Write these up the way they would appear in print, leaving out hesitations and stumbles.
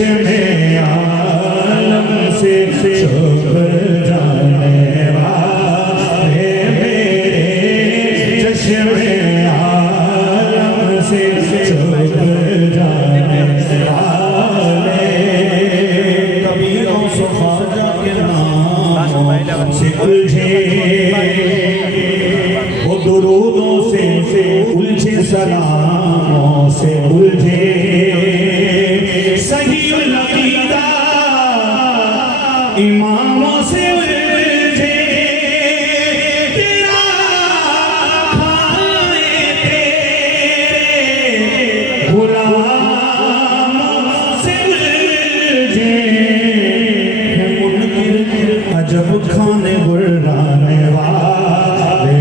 چشم عالم سے چھپ جانے والے میرے چشم عالم سے چھپ جانے والے کبھی غوث خواجہ کے نام سے الجھے وہ درودوں سے الجھے سلاموں سے الجھے صحیح العقیدہ اماموں سے الجھے تیرا کھائے تیرے غلاموں سے الجھے منکر عجب کھانے گرانے والے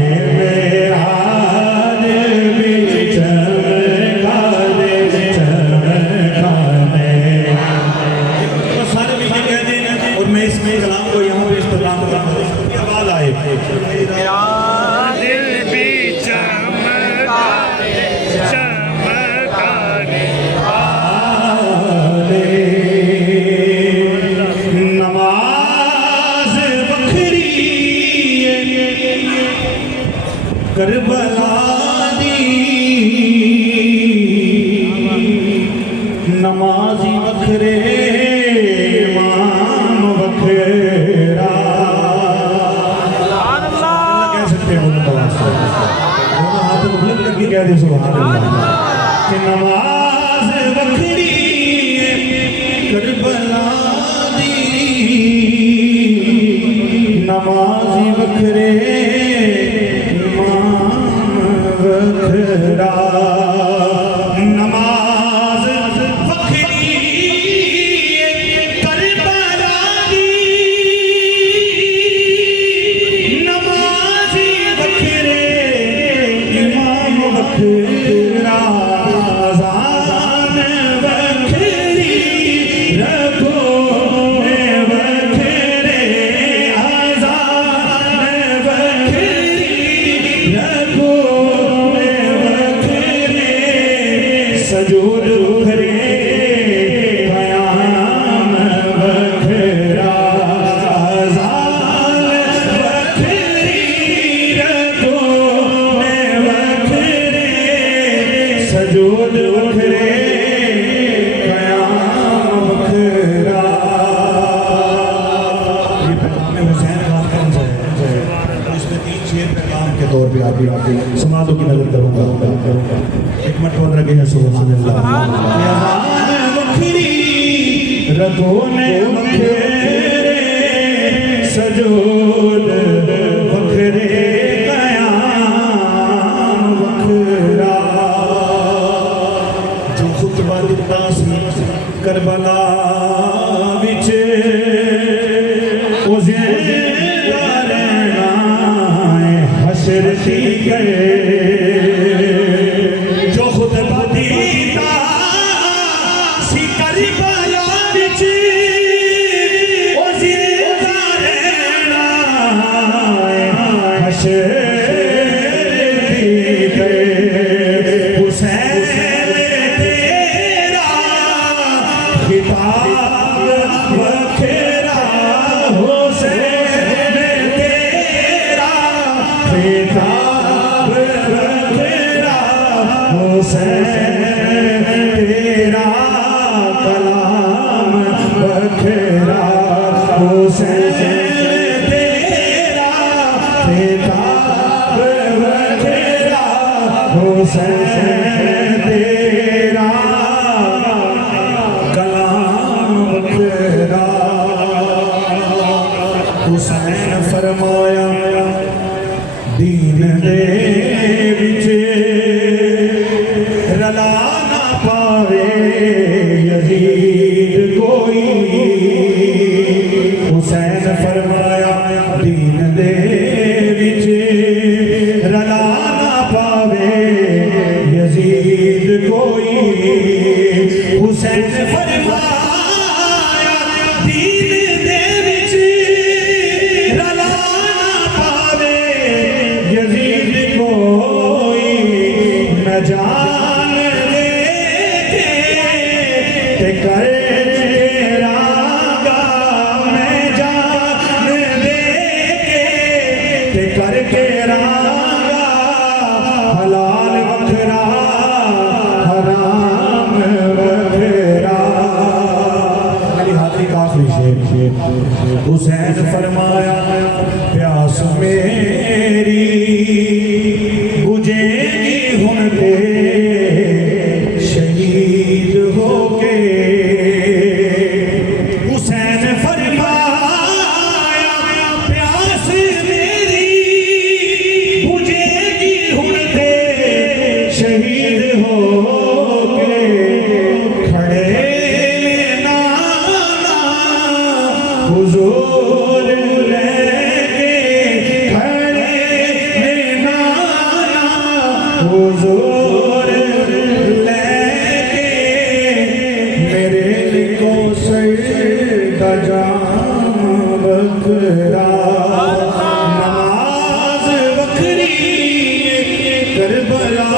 کربلا دی نمازی وکھرے امام وکھرا اللہ کہہ سکتے ہیں بولنے کا واسطہ ہاتھ کو بلند کر کے کہہ دے سبحان اللہ کہ نماز وکھری کربلا دی نمازی وکھرے نماز وکھری کربلا دی نماز وکھرے امام وکھرا اذان وکھری رکھو وکھرے اذان وکھری رکھو سجود وکھرے قیام وکھرا اذان وکھری رکوع وکھرے سجود وکھرے قیام وکھرا یہ پیغام حسین خان کون سا ہے اس میں 3 شعر پیغام کے طور پہ آپ سماعتوں کی نظر کروں گا حکمت بول رکھے ہیں سبحان اللہ اذان وکھری رکوع وکھرے سجود وکھرے قیام وکھرا جو خطبہ دتا سی کربلا وچ او زندہ رہنا حشر تھی گئے حسین فرمایا دین دے وچ رلا نہ پاوے یزید کوئی حسین فرمایا دین دے وچ رلا نہ پاوے یزید کوئی حسین فرمایا یزید تے کر کے رانگا حلال وکھرا حرام وکھرا. میری حاضری کا آخری شعر. حسین فرمایا پیاس میری بجھے گی ہن تے شہید ہو کے. حسین فرمایا پیاس میری بجھے گی ہن تے شہید ہو کے. کھڑے لینا حضور لے کے کھڑے لینا حضور لے کے میرے لکھو سجدہ جام بکرا. نماز بکری کربلا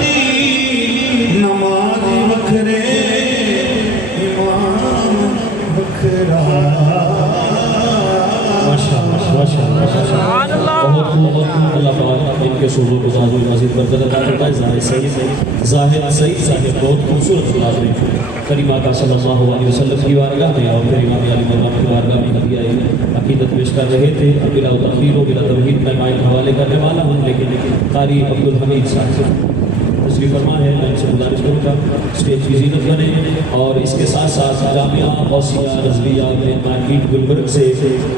دی نماز بکرے امام بکرا. بہت اللہ پاک ان کے شعبوں کو زیادہ مزید برکت عطا فرمائے. ظاہر سعید صاحب بہت خوبصورت خلاف نے کریم آقا صلی اللہ علیہ وسلم کی بارگاہ میں اور پھر امام علی مقام کی بارگاہ میں ہدیہ عقیدت پیش کر رہے تھے. بلا تخیر و بلا تمہید میں مائن حوالے کرنے والا ہوں لیکن قاری عبدالحمید صاحب تشریف فرما ہے. میں ان سے گزارش کروں گا اسٹیج کی زینت بنے اور اس کے ساتھ ساتھ جامعہ غوثیہ رضویہ میں مارکیٹ گلبرگ سے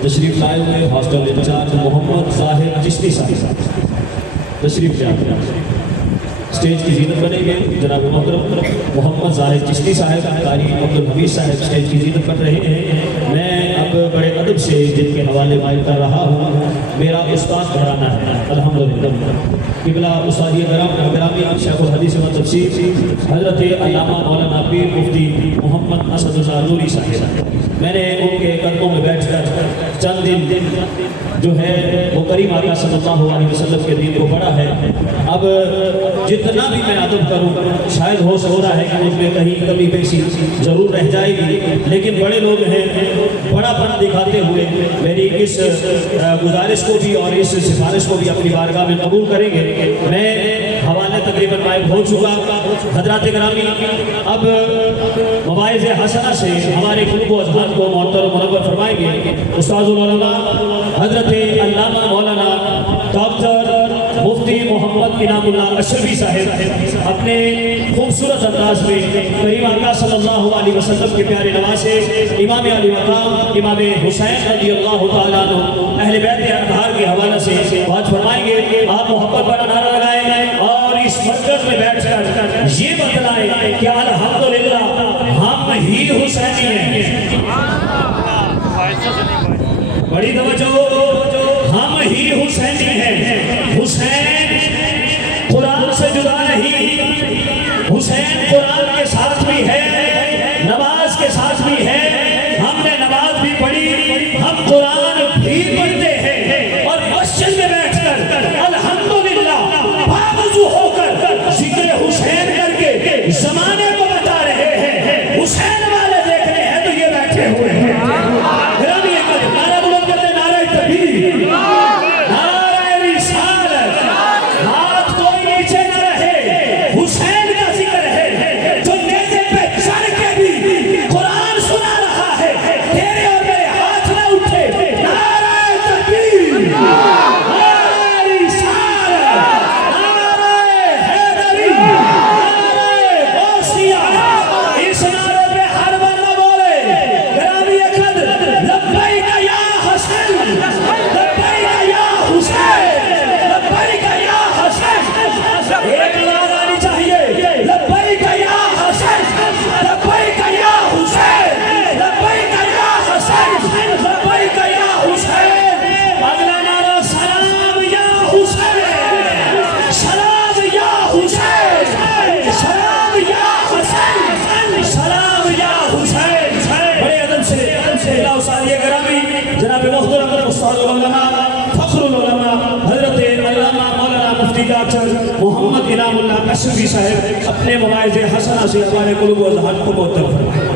تشریف لائے ہوئے ہاسٹل انچارج محمد ظاہر چشتی صاحب تشریف لائے اسٹیج کی زینت بنے گے. جناب محترم محمد ظاہر چشتی صاحب قاری عبدالحمید صاحب اسٹیج کی زینت کر رہے ہیں. میں اب بڑے ادب سے جن کے حوالے مائل کر رہا ہوں میرا استاد گھرانہ ہے الحمدللہ. قبلہ استادی گرامی شیخ الحدیث و تفسیر حضرت علامہ مولانا پیر مفتی محمد اسد رضا نوری صاحب. میں نے ان کے قدموں میں بیٹھ کر چند دن جو ہے وہ کریم آقا صلی اللہ علیہ وسلم کے دین کو پڑھا ہے. اب جتنا بھی میں ادب کروں شاید ہو رہا ہے کہ اس میں کہیں کمی بیشی ضرور رہ جائے گی لیکن بڑے لوگ ہیں بڑا پن دکھاتے ہوئے میری اس گزارش کو بھی اور اس سفارش کو بھی اپنی بارگاہ میں قبول کریں گے. میں حوالے تقریباً غائب ہو چکا. حضرات گرامی اب مواعظ حسنہ سے ہمارے قلوب و اذہان کو معطر و منور فرمائیں گے استاذ العلماء حضرت علامہ مولانا ڈاکٹر مفتی محمد انعام اللہ اشرفی صاحب اپنے خوبصورت انداز میں کریم آقا صلی اللہ علیہ وسلم کے پیارے نواسے امام علی مقام امام حسین رضی اللہ تعالیٰ عنہ اہل بیت اطہار کے حوالے سے بات فرمائیں گے. آپ محبت پر نعرہ لگائیں اور اس مرکز میں بیٹھ کر یہ بتلائیں کہ الحمدللہ ہم ہی حسینی ہیں. بڑی توجہ ہم ہی حسینی ہیں. حسین قرآن سے جدا نہیں. حسین قرآن کے ساتھ بھی ہے نماز کے ساتھ بھی ہے. ہم نے نماز بھی پڑھی ہم قرآن بھی پڑھتے ہیں اور مسجد میں بیٹھ کر الحمدللہ باوضو ہو کر ذکر حسین کر کے زمانے کو بتا رہے ہیں حسین والے دیکھنے ہیں تو یہ بیٹھے ہوئے ہیں. نعرہ بلند کرتے نعرہ تکبیر نعرہ رسالت. ہاتھ کوئی نیچے نہ رہے حسین کا ذکر ہے جو نیزے پہ چڑھ کے بھی قرآن سنا رہا ہے. تیرے اور میرے ہاتھ نہ اٹھے. نعرہ تکبیر نعرہ رسالت نعرہ حیدری نعرہ غوثیہ. اس نعرے پہ ہر بندہ بولے گرامی قدر لبیک یا حسین لبیک یا حسین لبیک یا حسین. ایک آواز آنی چاہیے لبیک یا حسین لبیک یا حسین لبیک یا حسین لبیک یا حسین. اگلا نعرہ سلام یا حسین سلام یا حسین سلام یا حسین سلام یا حسین. بڑے ادب سے اللہ استادی گرامی جناب محترم استاد العلماء فخر العلماء حضرت علامہ مولانا مفتی ڈاکٹر محمد انعام اللہ اشرفی صاحب اپنے مواعظ حسنہ سے ہمارے قلوب و اذہان کو معطر فرمائیں.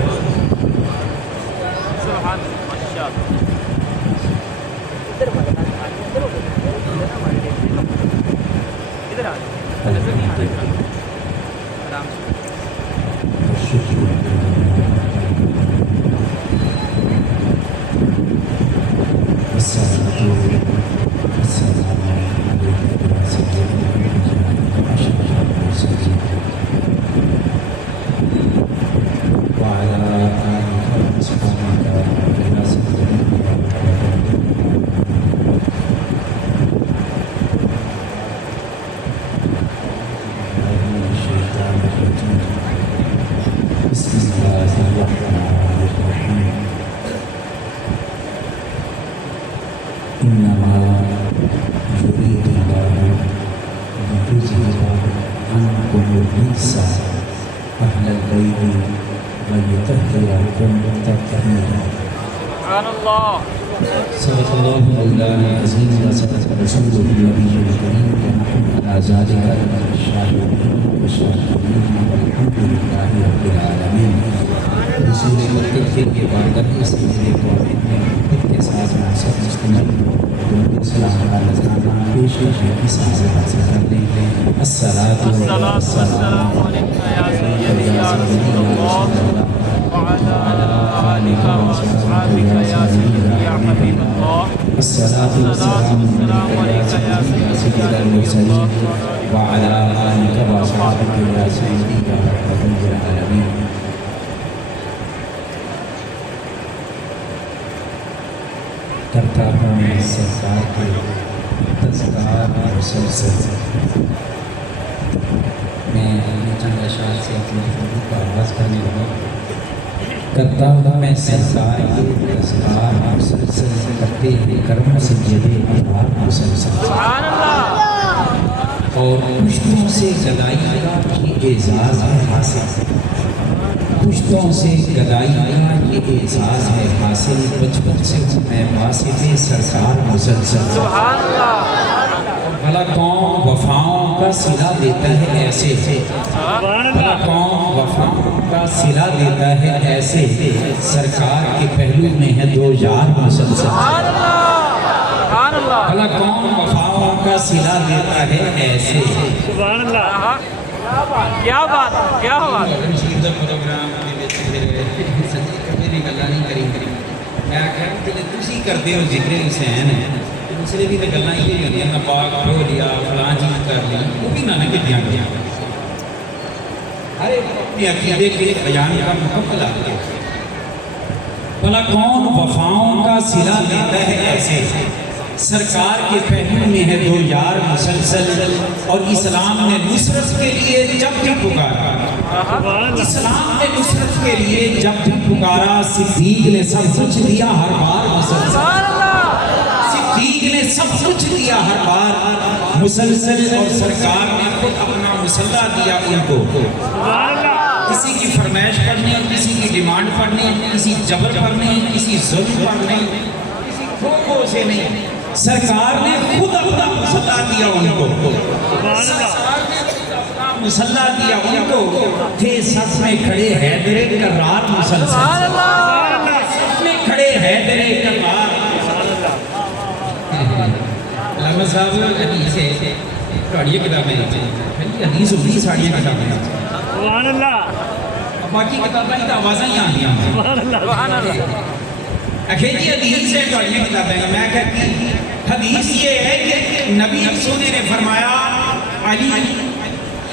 سبحان اللہ صدق اللہ مولانا العظیم و صدق رسوله النبی الکریم ونحن علی ذلک من الشاهدین والشاکرین والحمد للہ رب العالمین۔ رسول متقی کے بارگاہ سے میرے قومین میں محبت کے ساتھ منصب مستمر درود سلام کا نذرانہ پیش ہے کی سعادت حاصل کر لیں۔ الصلاۃ والسلام علیکم یا سیدی یا رسول اللہ وعلى آلك وصحبك يا سيدي يا حبيب الله الصلاة والسلام عليك يا سيد المرسلين وعلى آلك وصحبك يا سيدي يا رب العالمين۔ کرتا ہوں میں سرکار کے تذکار مسلسل، میں چند اشعار سے اپنی خطبہ کا آغاز کرنے لگا۔ کرتا ہوں میں سرکار کے تذکار مسلسل، کرتے ہوئے کرم سجدے اطہار مسلسل، اور پشتوں سے گدائی کا یہ اعزاز ہے حاصل، پشتوں سے گدائی کا یہ اعزاز ہے حاصل، بچپن سے ہوں میں واسطے سرکار مسلسل۔ بھلا کون وفاؤں کا صلہ دیتا ہے ایسے، بھلا کون وفاؤں کا صلہ دیتا ہے ایسے، سرکار کے پہلو میں ہے دو یار مسلسل۔ بھلا کون وفاؤں کا صلہ دیتا ہے ایسے۔ سبحان اللہ، کیا بات، کیا بات۔ میری گلاں نہیں کری میں آخر تسی کرتے ہو ذکر حسین دوسرے بھی تو گلاں یہ ہوتی ہیں، پاک ہو لیا فلاں چیز کر لی، وہ بھی نہ کتیاں کیا ارے اپنے عقیدے کے بیان کا مکمل آ گیا۔ بھلا کون وفاؤں کا صلہ دیتا ہے ایسے، سرکار کے پہلو میں ہے دو یار مسلسل، اور اسلام نے نصرت کے لیے جب بھی پکارا، اسلام نے نصرت کے لیے جب بھی پکارا، صدیق نے سب کچھ دیا ہر بار مسلسل، صدیق نے سب کچھ دیا ہر بار مسلسل، اور سرکار نے خود اپنا مسلح دیا ان کو۔ کسی کی فرمائش پر نہیں، کسی کی ڈیمانڈ پر نہیں، کسی جبر پر نہیں، کسی ظلم پر نہیں، کسی کھو سے نہیں، سرکار نے خود اپنا مسلح دیا ان کو، سرکار نے خود اپنا مسلح دیا ان کو، تھے صف میں کھڑے حیدر کرار مسلسل، صف میں کھڑے حیدر کرار۔ علامہ صاحب حدیث ہے کاڑیے کتابیں حدیث ہوگی ساڑیاں کتابیں، سبحان اللہ، باقی کتابیں تو آوازیں ہی آتی ہیں۔ سبحان اللہ، اکھے جی حدیث ہے کاڑیاں کتابیں، میں کہتی حدیث یہ ہے کہ نبی رسول نے فرمایا علی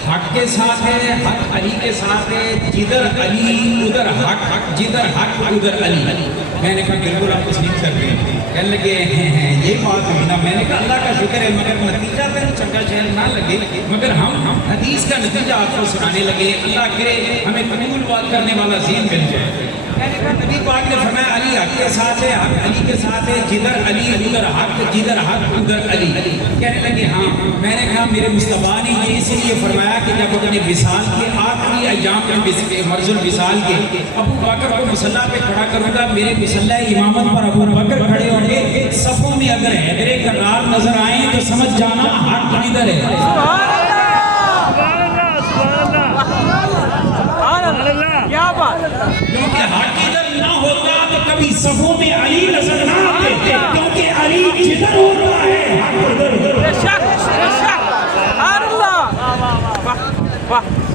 حق کے ساتھ ہے، حق علی کے ساتھ ہے، جدھر علی ادھر حق، جدھر حق ادھر علی۔ میں نے کہا بالکل آپ تسلیم کر رہے ہیں، کہنے لگے ہیں یہ بات ہوئی نا، میں نے کہا اللہ کا شکر ہے مگر نتیجہ پہ چنگا شہر نہ لگے، مگر ہم حدیث کا نتیجہ آپ کو سنانے لگے، اللہ کرے ہمیں قبول بات کرنے والا ذہن مل جائے۔ میں نے کہا نبی پاک نے فرمایا علی حق کے ساتھ ہے، حق علی کے ساتھ ہے، جدھر علی ادھر حق، جدھر حق ادھر علی۔ کہنے لگے ہاں، میں نے کہا میرے مصطفیٰ نے یہ اس لیے فرمایا کہ جب اپنے وصال کے آخری ایام میں مرض الوصال کے ابو بکر کو مصلی پہ کھڑا کروں گا، میرے مصلی امامت پر ابو بکر کھڑے ہوں گے، صفوں میں اگر حیدر کرار نظر آئیں تو سمجھ جانا حق ادھر ہے۔ کیا بات، کیونکہ حق ادھر نہ ہوتا تو کبھی صفوں میں علی نظر نہ آتے، کیونکہ علی جدھر ہوتا ہے حق ادھر۔ بے شک، بے شک، سبحان اللہ۔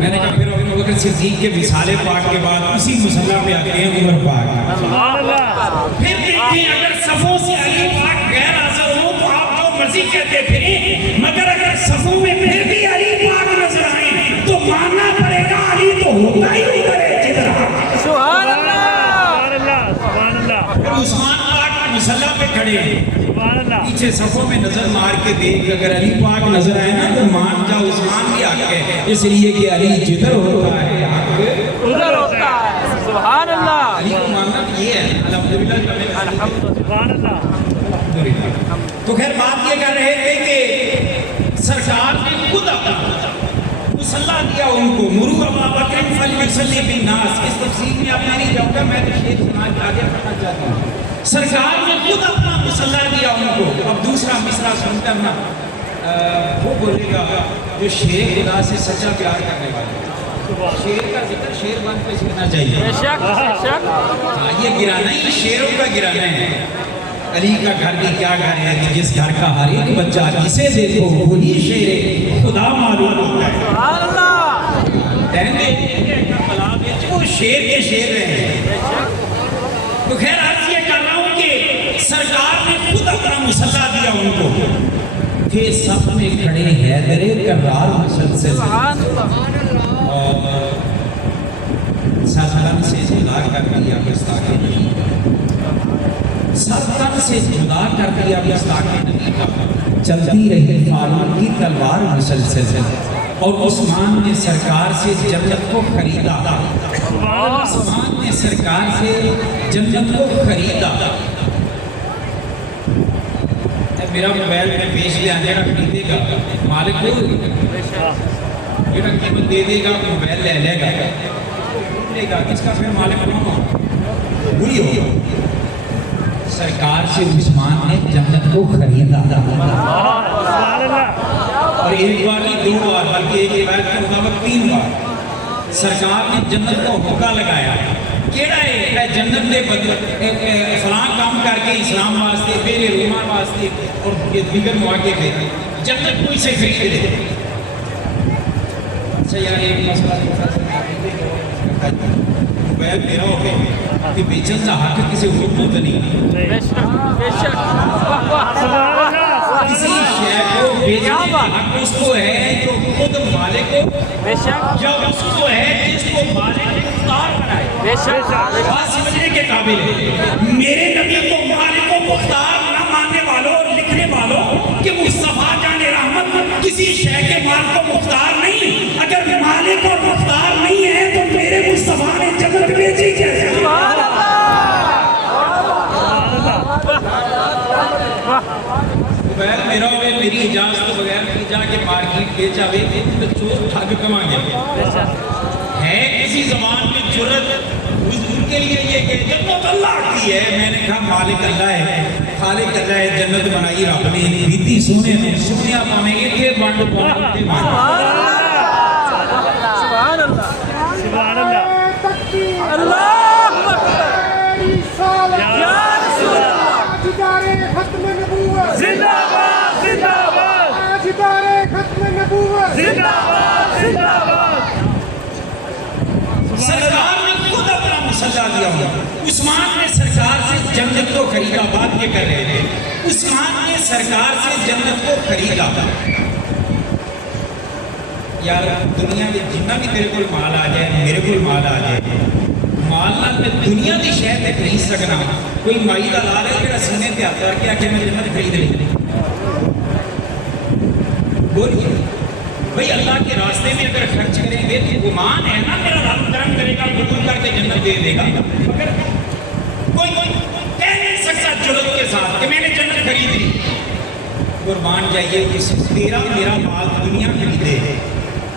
میں نے کہا پھر ابو بکر صدیق کے وصال پاک کے بعد اسی مصلی پہ آتے ہیں عمر پاک. پھر دیکھیں اگر صفوں سے علی پاک غیر حاضر ہو تو آپ جو مرضی کہتے پھریں، مگر اگر صفوں میں پھر بھی علی پاک نظر آئیں تو ماننا پڑے گا علی تو ہوتا ہی ادھر ہے جدھر. سبحان اللہ پھر عثمان پاک مصلی پہ کھڑے ہیں، پیچھے صفوں میں نظر مار کے دیکھ، اگر علی پاک نظر آئے نا تو مان جا عثمان بھی حق ہے، اس لیے کہ علی جدھر ہوتا ہے حق ادھر ہوتا ہے. سبحان اللہ علی کو ماننا یہ ہے. الحمدللہ. تو خیر بات یہ کر رہے تھے کہ سرکار نے خود اپنا مصلی دیا ان کو. مرو ابا بکر فلیصلی بالناس. اس تفصیل میں آپ نہیں جاؤں گا، میں تو شعر سنا کے آگے پڑھنا چاہتا ہوں. سرکار نے خود اپنا مصلی دیا ان کو. اب دوسرا مصرع سن کرنا وہ بولے گا جو شیر خدا سے سچا پیار کرنے والا. شیر کا ذکر شیر بن کے سننا چاہیے. بے شک بے شک. یہ گرانا ہی شیروں کا گرانا ہے. علی کا گھر بھی کیا گھر ہے کہ جس گھر کا ہر ایک بچہ جسے دیکھو وہی شیر خدا معلوم ہوتا ہے. سبحان اللہ. وہ شیر کے شیر رہے ہیں. تو خیر آج یہ کر رہا ہوں کہ سرکار نے خود اپنا مصلی دیا ان کو. کہ سب میں کھڑے حیدر کرار مسلسل اور سرکار سے جدا کر دیا مستاق نبی. سرکار سے جدا کر دیا مستاق نبی کا. چلتی رہی فاروق کی تلوار مسلسل اور عثمان نے سرکار سے جنت کو خریدا. عثمان نے سرکار سے جنت کو خریدا. میرا موبائل میں بیچ لیا جڑا خریدے گا مالک کو جڑا قیمت دے دے گا موبائل لے لے گا لے گا. اس کا پھر مالک کون ہو؟ وہی ہوگا. سرکار سے عثمان نے جنت کو خریدا. اور ایک بار نہیں دو بار بلکہ ایک روایت کے مطابق 3 بار سرکار نے جنت کو ہوکا لگایا. کیڑا ہے جنت دے بدلے فلاں کام کر کے اسلام واسطے پھر رومان واسطے اور دیگر مواقع پہ جنت کو اسے خرید لے. اچھا یار ایک مسئلہ موبائل میرا ہو گیا کہ بیچن کا حق کسی حکم تو نہیں. بے شک بے شک. کسی شے کو بیچنے کا حق اس کو ہے جو خود مالک کو بے شک یا اس کو ہے جس کو مالک مختار بنائے. بے شک. بات سمجھنے کے قابل ہے. میرے نبی کو مالک کو مختار نہ ماننے والوں اور لکھنے والوں کہ مصطفیٰ جان رحمت کسی شے کے مال کو مختار نہیں. اگر مالک اور مختار نہیں ہے تو میرے مصطفیٰ نے جنت بھیجی کیسے؟ سبحان اللہ. موبائل میرا ہوئے میری اجازت کے بغیر کی جا کے مارکیٹ بیچا ہوئے تو چور ٹھگ کما گیا. ہے کسی زبان میں جرت حضور کے لیے یہ کہ جنت اللہ کی ہے. میں نے کہا مالک اللہ ہے خالق اللہ ہے. جنت بنائی رب نے بیتی سونے میں سنیا پانے یہ بانڈ پانے سبحان اللہ. سبحان اللہ. اللہ اکبر. یا رسول اللہ. تاجدار ختم نبوت زندہ باد زندہ باد. تاجدار ختم نبوت زندہ باد زندہ باد. سرکار نے خود اپنا مصلی دیا. عثمان نے سرکار سے جنت کو خریدا. بات یہ کر رہے تھے عثمان نے سرکار سے جنت کو خریدا. یار دنیا کے جنہ بھی تیرے کو مال آ جائے میرے کو مال آ جائے مال نہ میں دنیا کی شہر تے خرید سکنا. کوئی مائی کا لال ہے جڑا سینے تے ہاتھ کر کے آکھے میں جنت خرید لی. بولیے بھئی اللہ کے راستے میں اگر خرچ کریں گے تو گمان ہے نا میرا رب کرم کرے گا قبول کر کے جنت دے دے گا. مگر کوئی کہہ نہیں سکتا جرت کے ساتھ کہ میں نے جنت خرید لی. قربان جائیے تیرا میرا مال دنیا خریدے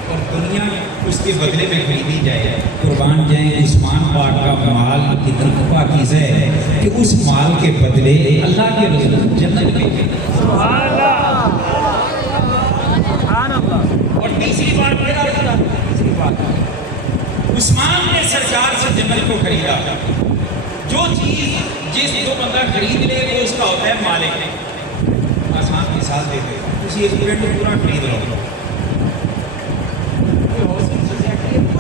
اور دنیا اس کے بدلے میں خریدی جائے. قربان جائیں عثمان پاک کا مال کتنا پاکیزہ ہے کہ اس مال کے بدلے اللہ کے رسول جنت میں. سبحان اللہ. سبحان اللہ. اور تیسری بات میرا رکھتا تیسری بات عثمان نے سرکار سے جنت کو خریدا. جو چیز جس کو بندہ خرید لے وہ اس کا ہوتا ہے مالک. آسان مثال دیتے اسی ایک پورا خرید لو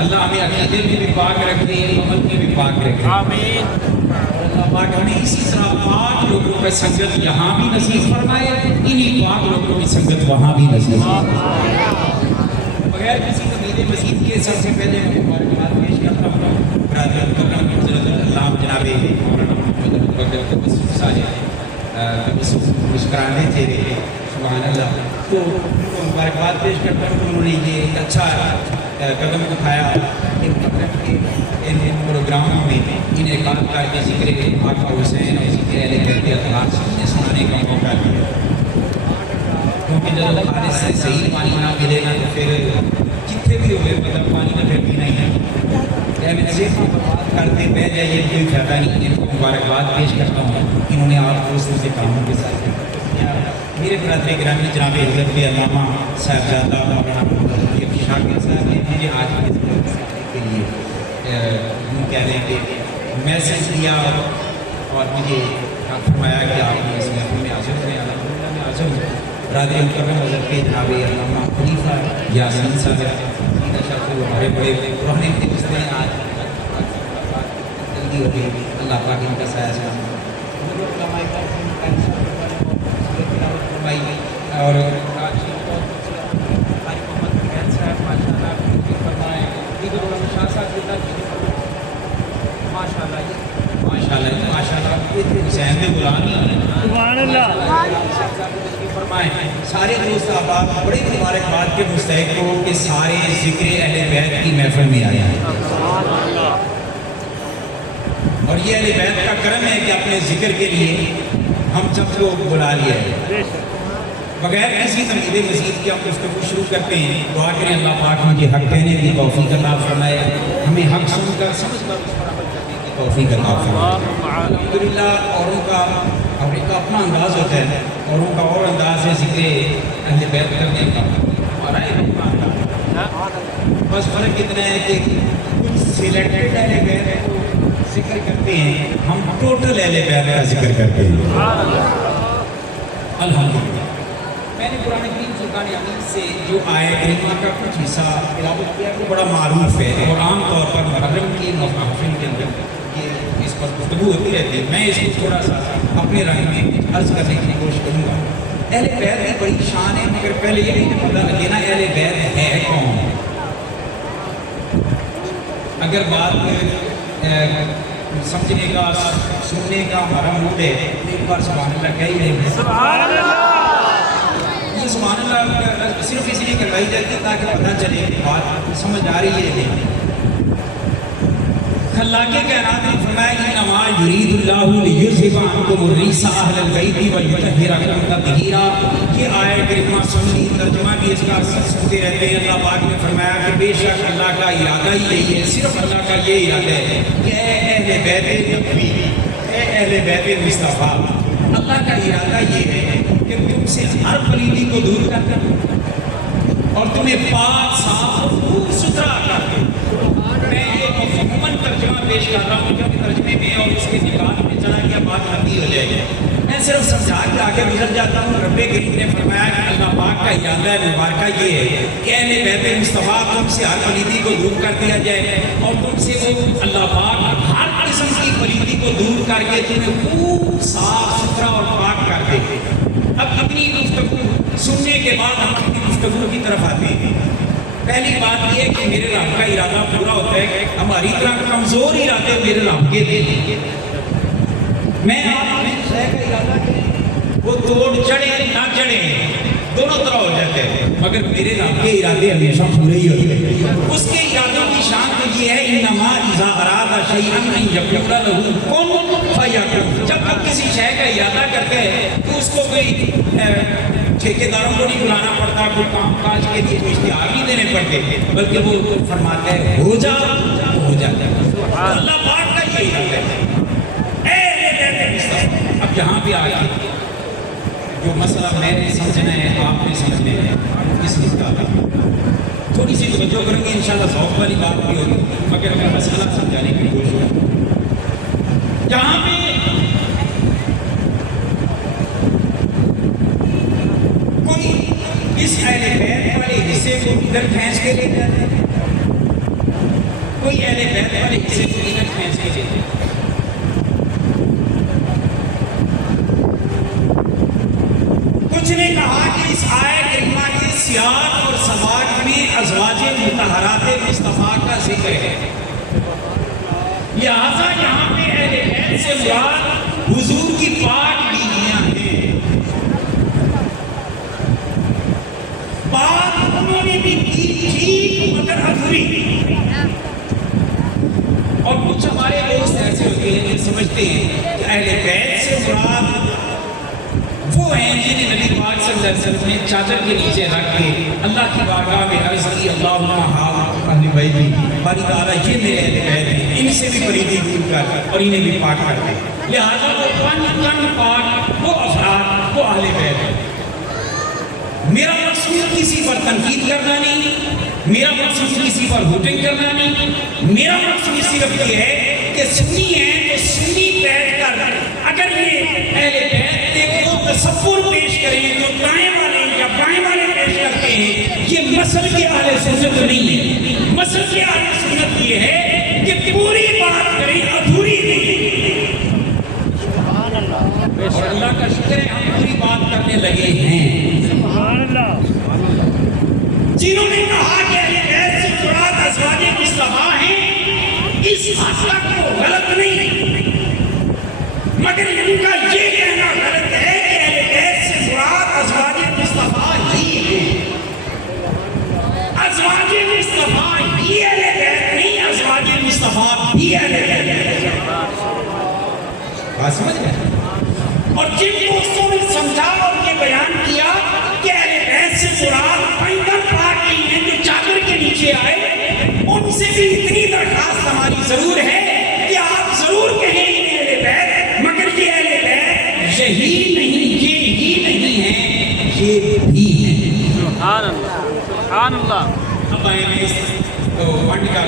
اللہ ہمیں عقیدے میں بھی پاک رکھے، عمل میں بھی پاک رکھے. آمین. اللہ پاک ہمیں اسی طرح پاک لوگوں کا سنگت یہاں بھی نصیب فرمائے، انہی پاک لوگوں کی سنگت وہاں بھی نصیب فرمائے. بغیر کسی امید مزید کے سب سے پہلے میں مبارکباد پیش کرتا ہوں برادر مکرم حضرت اللہ جناب مولانا محمد بکر صاحب مسکرانے تھے، سبحان اللہ. تو مبارکباد پیش کرتا ہوں کہ انہوں نے یہ ایک اچھا قدم اٹھایا کہ مطلب کہ ان پروگراموں میں انعقاد کر کے ذکر آقا حسین اور ذکر اہل بیت اطہار سنانے کا موقع دیا. کیونکہ جب خالص سے صحیح پانی نہ ملے گا تو پھر جتنے بھی ہوئے مطلب پانی کا پھر پینا ہی ہے. میں صرف بات کرتے بہ جائیے کوئی فائدہ نہیں. ان کو مبارکباد پیش کرتا ہوں، انہوں نے آپ کو دوسرے کاموں کے ساتھ کیا. میرے برادر گرامی جناب حضرت علامہ صاحبزادہ مولانا شاکر صاحب نے مجھے آج کے لیے کہہ رہے ہیں کہ میسج دیا اور مجھے فرمایا کہ آپ نے اس محفل میں حاضر ہوئے. الحمدللہ میں حاضر ہوں. برادر مکرم حضرت کے جناب علامہ خلیفہ یاسین صاحب ہمارے بڑے پرانے دوست ہیں. آج جلدی ہو گئی، اللہ پاک ان کا سایہ سلام اور ماشاء اللہ حسین میں غلامی سبحان اللہ. فرمائیں. سارے دوست احباب بڑے مبارکباد کے مستحق ہو کہ سارے ذکر اہل بیت کی محفل میں آئے ہیں. اور یہ اہل بیت کا کرم ہے کہ اپنے ذکر کے لیے ہم سب کو بلا لیا ہے. بغیر کسی امید مزید کے ہم گفتگو شروع کرتے ہیں. دعا کریں اللہ پاک مجھے حق کہنے کی توفیق عطا فرمائے، ہمیں حق سن کر سمجھ کر اس پر عمل کرنے کی توفیق عطا فرمائے. الحمدللہ اوروں کا اور ایک اپنا انداز ہوتا ہے، اوروں کا اور انداز ہے ذکر اہل بیت کرنے کا، ہمارا ایک اپنا انداز ہے. بس فرق اتنا ہے کہ کچھ سلیکٹڈ اہل بیت کو ذکر کرتے ہیں، ہم ٹوٹل اہل بیت کا ذکر کرتے ہیں. الحمدللہ میں نے قرآن کریم فرقان حمید سے جو آیت کریمہ کا کچھ حصہ تلاوت کیا وہ بڑا معروف ہے اور عام طور پر محرم کی محفل کے اندر یہ اس پر گفتگو ہوتی رہتی ہے. میں اس کو تھوڑا سا اپنے رنگ میں عرض کرنے کی کوشش کروں گا. اہل بیت کی بڑی شان ہے، مگر پہلے یہ نہیں پتہ لگے نا اہل بیت ہے کون. اگر بات سمجھنے کا سننے کا ہمارا موڈ ہے ایک بار سبحان اللہ کہہ ہی رہے ہیں. سبحان اللہ. یہ سبحان اللہ صرف اس لیے کروائی جاتی ہے تاکہ پتہ چلے کہ بات سمجھ آ رہی ہے نہیں. خلاق کائنات نے فرمایا انما یرید اللہ لیذھب عنکم الرجس اہل البیت ویطہرکم تطہیرا. یہ آیت کریمہ سنی ترجمہ بھی اس کا سنتے رہتے ہیں. اللہ پاک نے فرمایا کہ بے شک اللہ کا ارادہ ہی یہی ہے، صرف اللہ کا یہ ارادہ ہے کہ اے اہل بیت نبوی، اے اہل بیت مصطفیٰ، اللہ کا ارادہ یہ ہے کہ تم سے ہر پلیدی کو دور کر دے اور تمہیں پاک صاف خوب ستھرا کر دے. میں یہ عموماً ترجمہ پیش کر رہا ہوں کیونکہ ترجمے میں اور اس کے نکات میں چلا گیا بات لمبی ہو جائے گی. میں صرف سمجھا کے آگے گزر جاتا ہوں. رب کریم نے فرمایا کہ اللہ پاک کا ارادہ مبارکہ یہ ہے کہ اہل بیت مصطفیٰ تم سے ہر پلیدی کو دور کر دیا جائے اور تم سے وہ اللہ پاک ہر قسم کی پلیدی کو دور کر کے تمہیں خوب صاف ستھرا اور پاک کر دے. اب اپنی گفتگو سننے کے بعد ہم اپنی گفتگو کی طرف آتے ہیں. پہلی بات یہ ہے کہ میرے رب کا ارادہ پورا ہوتا ہے. ہماری طرح کمزور ارادے میرے رب کے دے دیں. میں آپ نے شے کا ارادہ کریں وہ توڑ چڑھے نہ چڑھے دونوں طرح ہو جاتے ہیں، مگر میرے رب کے ارادے ہمیشہ پورے ہی ہوتے ہیں. اس کے ارادوں کی شان تو یہ ہے انما اذا اراد شیئا ان یقول له کن فیکون. جب آپ کسی شے کا ارادہ کرتے ہیں تو اس کو کوئی ٹھیکیداروں کو نہیں بلانا پڑتا، کوئی کام کاج کے لیے کوئی اشتہار نہیں دینے پڑتے، بلکہ وہ فرماتا ہے ہو جا ہو جاتا ہے. اللہ پاک کا یہ ارادہ ہے. اب یہاں پہ آ کے جو مسئلہ میں نے سمجھنا ہے آپ نے سمجھنا ہے اس کا تھوڑی سی توجہ کریں گے انشاءاللہ ذوق والی بات بھی ہوگی، مگر میں مسئلہ سمجھانے کی کوشش کروں. جہاں پہ کوئی اس اہل بیت والے حصے کو ادھر کھینچ کے لے جاتا ہے کوئی اہل بیت والے حصے کو اینٹ پھینس کے دیتے. کچھ نے کہا کہ اس آیت کریمہ کے سیاق اور سباق میں ازواج مطہرات مصطفیٰ کا ذکر ہے، لہذا یہاں پہ اہل بیت سے مراد حضور کی پاک بیویاں ہیں. بات انہوں نے بھی کی ٹھیک مگر ادھوری. اور کچھ ہمارے دوست ایسے ہوتے ہیں جو سمجھتے ہیں کہ اہل بیت سے مراد وہ ہیں جنہیں نبی پاک صلی اللہ علیہ وسلم نے چادر کے نیچے رکھ کے اللہ کی بارگاہ میں عرض کی اللہم اہل بیتی، باری تعالیٰ یہ میرے اہل بیت ہیں، ان سے بھی بریدی دور کر اور انہیں بھی پاک کر دے. لہٰذا وہ پن پاک وہ افراد وہ اہل بیت ہیں. میرا مقصود کسی پر تنقید کرنا نہیں، میرا مقصود کسی پر ہوٹنگ کرنا نہیں، میرا مقصود صرف یہ ہے کہ سنی ہیں تو سنی بیٹھ کر اگر یہ اہل بیت نے وہ تصور پیش کریں جو دائیں والے یا بائیں والے پیش کرتے ہیں، یہ مسلک اہل سنت نہیں ہے. مسلک اہل سنت یہ ہے کہ پوری بات کریں ادھوری نہیں. اور اللہ کا شکر ہے ہم پوری بات کرنے لگے ہیں. جنہوں نے کہا کہ اہل بیت سے مراد ازواج مصطفیٰ ہیں، اس حد تک وہ غلط نہیں، مگر ان کا یہ کہنا غلط ہے کہ اہل بیت سے مراد ازواج مصطفیٰ ہی ہیں. ازواج مصطفیٰ ہی اہل بیت نہیں، ازواج مصطفیٰ بھی اہل بیت ہیں. بات سمجھ گئے؟ اور جن دوستوں نے سمجھا اور یہ بیان کیا کہ اہل بیت سے مراد پیغمبر پاک نہیں ہیں جو چادر کے نیچے آئے، ان سے بھی اتنی درخواست ہماری ضرور ہے کہ آپ ضرور کہیں انہیں اہل بیت، مگر یہ اہل بیت یہی نہیں، یہ ہی نہیں ہیں، یہ بھی ہیں. سبحان اللہ سبحان اللہ. اب آئے میں اس ونڈ کا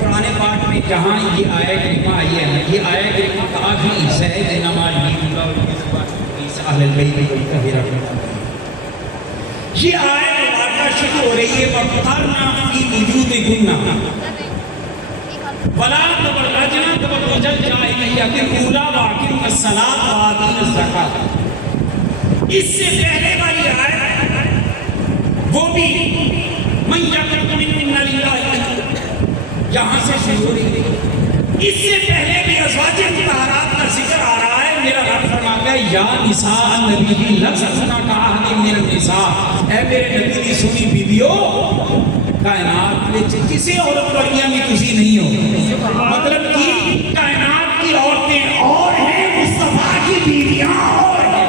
قرآن پاک میں جہاں یہ آیت کریمہ آئی ہے نا، یہ آیت کریمہ کافی حصہ ہے انما یرید اللہ بکم اہل البیت یطہرکم. یہ آیت مبارکہ شروع ہو رہی ہے وَقَرْنَا فِي وُجُودِكُنَّ وَلَا تَبَرَّجْنَا تَبَرُّجَ الْجَاهِلِيَّةِ الْأُولَىٰ وَأَقِمْنَ الصَّلَاةَ وَآتِينَ الزَّكَاةَ. اس سے پہلے والی آیت وہ بھی مَن يَقْنُتُ مِنْكُنَّ لِلَّهِ یہاں سے شروع ہو رہی ہے. اس سے پہلے بھی ازواج مطہرات کا ذکر آ رہا ہے. میرا رب فرماتا ہے یا نساء النبی لستن کاحد من النساء، اے میرے نبی دی سنی بیویو کائنات وچ کسی عورت ورگیاں بھی تسی نہیں ہو. مطلب کہ کائنات کی عورتیں اور ہیں، مصطفیٰ کی بیویاں اور ہیں.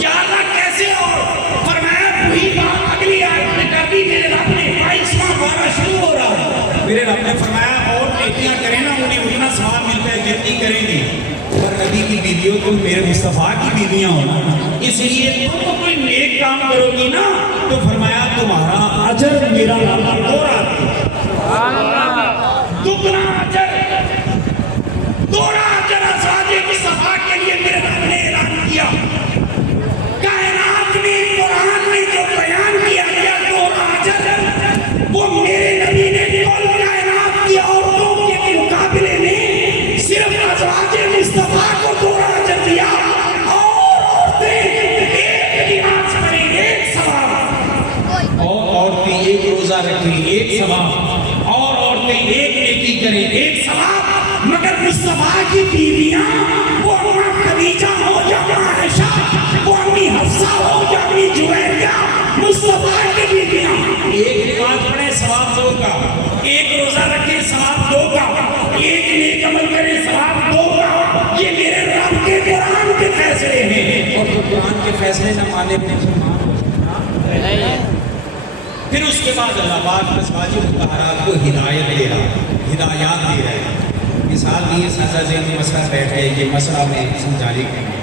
یا اللہ کیسے اور؟ فرمایا وہی بات اگلی آیت میں کر دی. میرے رب نے 22واں پارہ شروع ہو رہا ہے. میرے رب نے فرمایا اور نیکیاں کریں نا انہیں اتنا ثواب ملتا ہے جتنی کریں گی. اور نبی کی بیویوں تم میرے مصطفیٰ کی بیویاں ہو، اس لیے تم تو کوئی نیک کام کرو گی نا تو فرمایا تمہارا اجر میرا رب دوہرا دے. دگنا اجر، دوہرا اجر ازواج مصطفیٰ کے لیے میرے رب نے اعلان کیا. کائنات میں قرآن میں جو بیان کیا گیا دوہرا اجر، وہ میرے نبی نے کل کائنات کی عورتوں کے مقابلے میں صرف ازواج مصطفیٰ کو دوہرا اجر دیا. اور عورتیں ایک نماز پڑھیں ایک ثواب، اور عورتیں ایک روزہ رکھیں ایک ثواب، اور عورتیں ایک نیکی کریں ایک ثواب. مگر مصطفیٰ کی بیویاں وہ اما خدیجہ ہو یا اما عائشہ، وہ امی حفصہ ہو یا امی جویریہ، مصطفیٰ کی بیویاں ایک نماز پڑھیں ثواب 2 کا، ایک روزہ رکھیں ثواب 2 کا، ایک نیک عمل کریں ثواب 2 کا. یہ میرے رب کے قرآن کے فیصلے ہیں. اور جو قرآن کے فیصلے نہ مانے پھر اس کے بعد اللہ پاک ازواج مطہرات کو ہدایت دے رہا ہے، ہدایات دے رہے ہیں. مثال دیے سادہ ذہن مسئلہ بیٹھے یہ مسئلہ میں سمجھانے کے لیے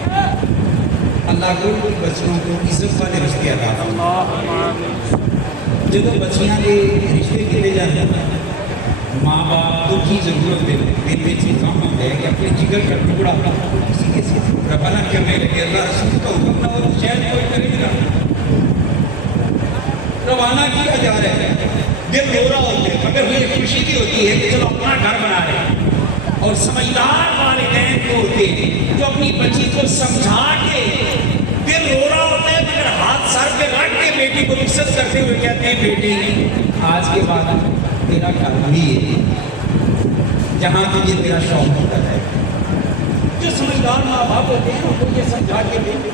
اللہ کو بچوں کو عزت والے رشتے عطا فرمائے. جب بچیاں کے رشتے کیے جاتے ہیں ماں باپ تو کی ضرورت ہے دل میں چیز کام ہوتا ہے کہ اپنے جگر کا ٹکڑا کسی کے ساتھ روانہ کرنے لگے. اللہ رسول کا حکم نہ ہو شاید کوئی کرے گا، روانہ کیا جا رہا ہے. دل رو رہا ہوتا ہے مگر مجھے خوشی بھی ہوتی ہے کہ چلو اپنا گھر بنا رہے ہیں. اور سمجھدار والدین کو ہوتے ہیں جو اپنی بچی کو سمجھا کے دل رو رہا ہوتا ہے مگر ہاتھ سر پہ رکھ کے بیٹی کو رخصت کرتے ہوئے کہتے ہیں بیٹی آج کے بعد تیرا گھر وہی ہے جہاں تجھے تیرا شوق ہوتا ہے. جو سمجھدار ماں باپ ہوتے ہیں وہ یہ سمجھا کے بیٹے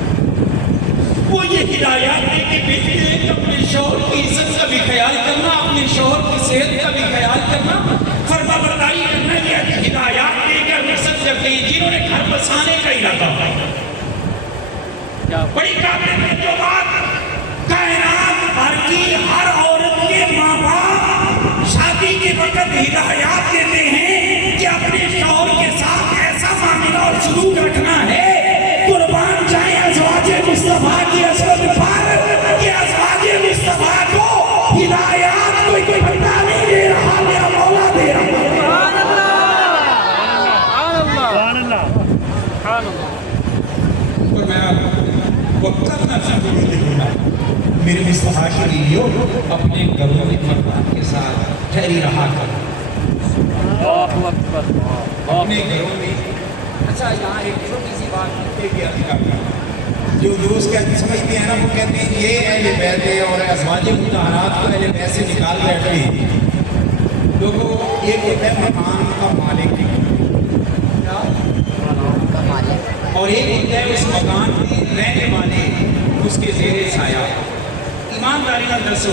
وہ یہ ہدایات دے کے بیٹے اپنے شوہر کی عزت کا بھی خیال کرنا اپنے شوہر کی صحت کا بھی خیال کرنا فرما برداری کرنا یہ ہدایات دے کر رخصت کرتے ہیں جنہوں نے گھر بسانے کا ارادہ کیا. بڑی قابل جو بات کائنات بھر کی ہر عورت کے ماں باپ شادی کے وقت ہدایات دیتے ہیں کہ اپنے شوہر کے ساتھ ایسا معاملہ اور سلوک رکھنا ہے قربان جائیں ازواج مصطفیٰ کی عصمت پر کہ ازواج مصطفیٰ کو ہدایات کوئی بندہ نہیں دے رہا میرا مولا دے رہا ہے. اور میں وقت نہ سمجھے دیکھوں گا میرے مصطفیٰ کی بیویوں اپنے گھروں میں مردان کے ساتھ ٹھہری رہا کر اپنے گھروں میں. اچھا یہاں ایک چھوٹی سی بات جو دوست کہتے سمجھتے ہیں نا وہ کہتے ہیں یہ اہل بیت ہے اور ازواج مطہرات کو اہل بیت سے نکال بیٹھتے ہیں. لوگوں ایک ہوتا ہے مکان کا مالک اور ایک ہوتا ہے اس مکان میں رہنے والے اس کے زیر سایہ. ایمانداری کا دسو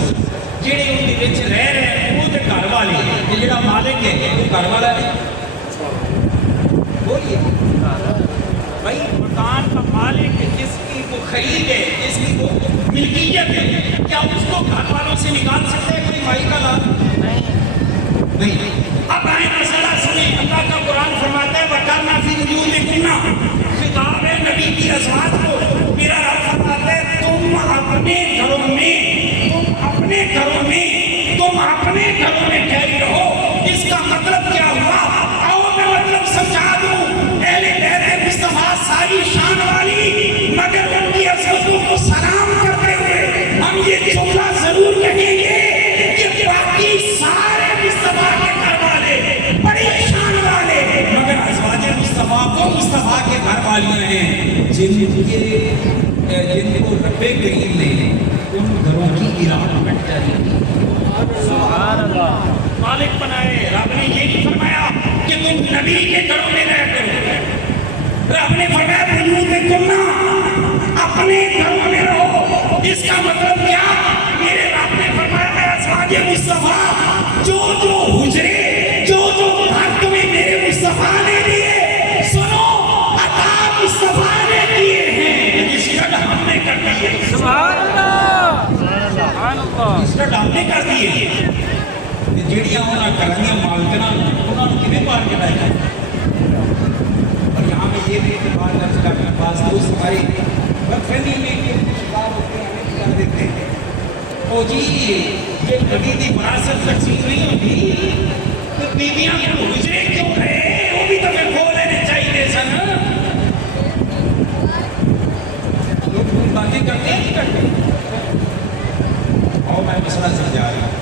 جہے ان کے رہ رہے ہیں وہ تو گھر والے ہیں جہاں مالک ہے وہ گھر والا ہے. بولیے بھائی مکان کا مالک جس کی وہ خرید ہے جس کی وہ ملکیت ہے کیا اس کو گھر والوں سے نکال سکتے ہیں کوئی بھائی کا لال نہیں. اب آئے مسئلہ سنیں اللہ کا قرآن فرماتا ہے وَقَرْنَا فِي بُيُوتِكُنَّ خطاب ہے نبی کی ازواج کو میرا رب فرماتا ہے تم اپنے گھروں میں ٹھہری رہو. اس کا مطلب کیا ہوا آؤ میں مطلب سمجھا دوں. اہل بیت مصطفیٰ ساری شان والی مگر ان کی عزتوں کو سلام کرتے ہوئے ہم یہ جملہ ضرور کہیں گے کہ باقی سارے مصطفیٰ کے گھر والے بڑی شان والے مگر ازواج مصطفیٰ کو مصطفیٰ کے گھر والیاں ہیں جن کو رب کریم نے ان گھروں کی ارادت جاری سبحان اللہ مالک بنائے. رب نے یہ نہیں فرمایا کہ تم نبی کے گھروں میں رہ کرو. رب نے فرمایا بیوتکن اپنے گھروں میں رہو. اس کا مطلب کیا میرے رب نے فرمایا ازواج مصطفیٰ جو حجرے جو گھر تمہیں میرے مصطفیٰ نے دیے سنو عطا مصطفیٰ نے دیے ہیں. اس کا ہم نے کر دیے سبحان اللہ اس کا ہم نے کر دیے. جڑیاں ہونا کرنیاں مالکنا انہوں نے کبھی پار کے لائے گئے. اور یہاں میں یہ بھی اعتبار درج کرنے پاس دوست ہماری بدفہمی میں کہ شکار ہوتے ہیں ہمیں کیا دیتے ہیں او جی یہ نبی دی وراثت تقسیم نہیں ہوتی تو بیویاں کو حجرے کیوں رہے وہ بھی تو پھر کھول لینے چاہیے سن. لوگ باتیں کرتے ہیں نہیں کرتے. اور میں مسئلہ سمجھا رہا ہوں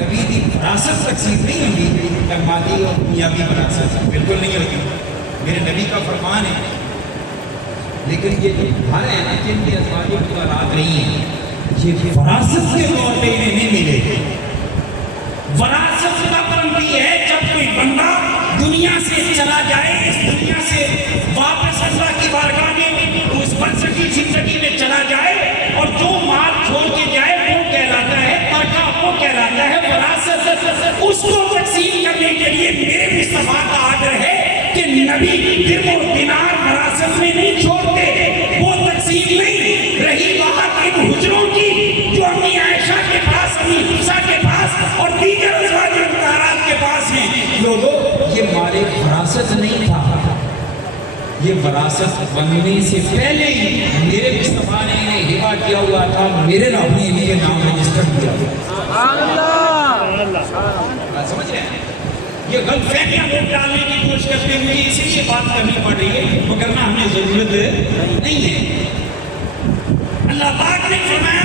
نبی دی وراثت تقسیم نہیں ہوگی کہ مادی اور دنیاوی وراثت بالکل نہیں ہوگی. میرے نبی کا فرمان ہے لیکن یہ جو گھر ہے نا جن کی ازواج کی اولاد نہیں ہے یہ وراثت کے طور پہ انہیں نہیں ملے. وراثت کا بندی ہے جب کوئی بندہ دنیا سے چلا جائے اس دنیا سے واپس اللہ کی بارگاہ میں اس برزخی زندگی میں چلا جائے اور جو مال چھوڑ کے جائے وہ کہلاتا ہے ترکہ وہ کہلاتا ہے وراثت. اس کو تقسیم کرنے کے لیے میرے مصطفیٰ کا آرڈر ہے کہ نبی درم و دینار وراثت میں نہیں چھوڑتے وہ تقسیم نہیں. رہی بات ان حجروں کی جو امی عائشہ کے پاس امی حفصہ کے پاس اور دیگر ازواج مطہرات کے پاس ہیں لوگوں یہ مالک وراثت نہیں تھا. یہ وراثت بننے سے پہلے ہی میرے مصطفیٰ نے انہیں ہبا کیا ہوا تھا. میرے رب نے ان کے نام رجسٹر کیا سمجھ رہے ہیں. یہ غلط فہمیاں لوگ ڈالنے کی کوشش کرتے ہیں مجھے اسی لیے بات کرنی پڑ رہی ہے مگر نہ ہمیں ضرورت نہیں ہے. اللہ پاک نے فرمایا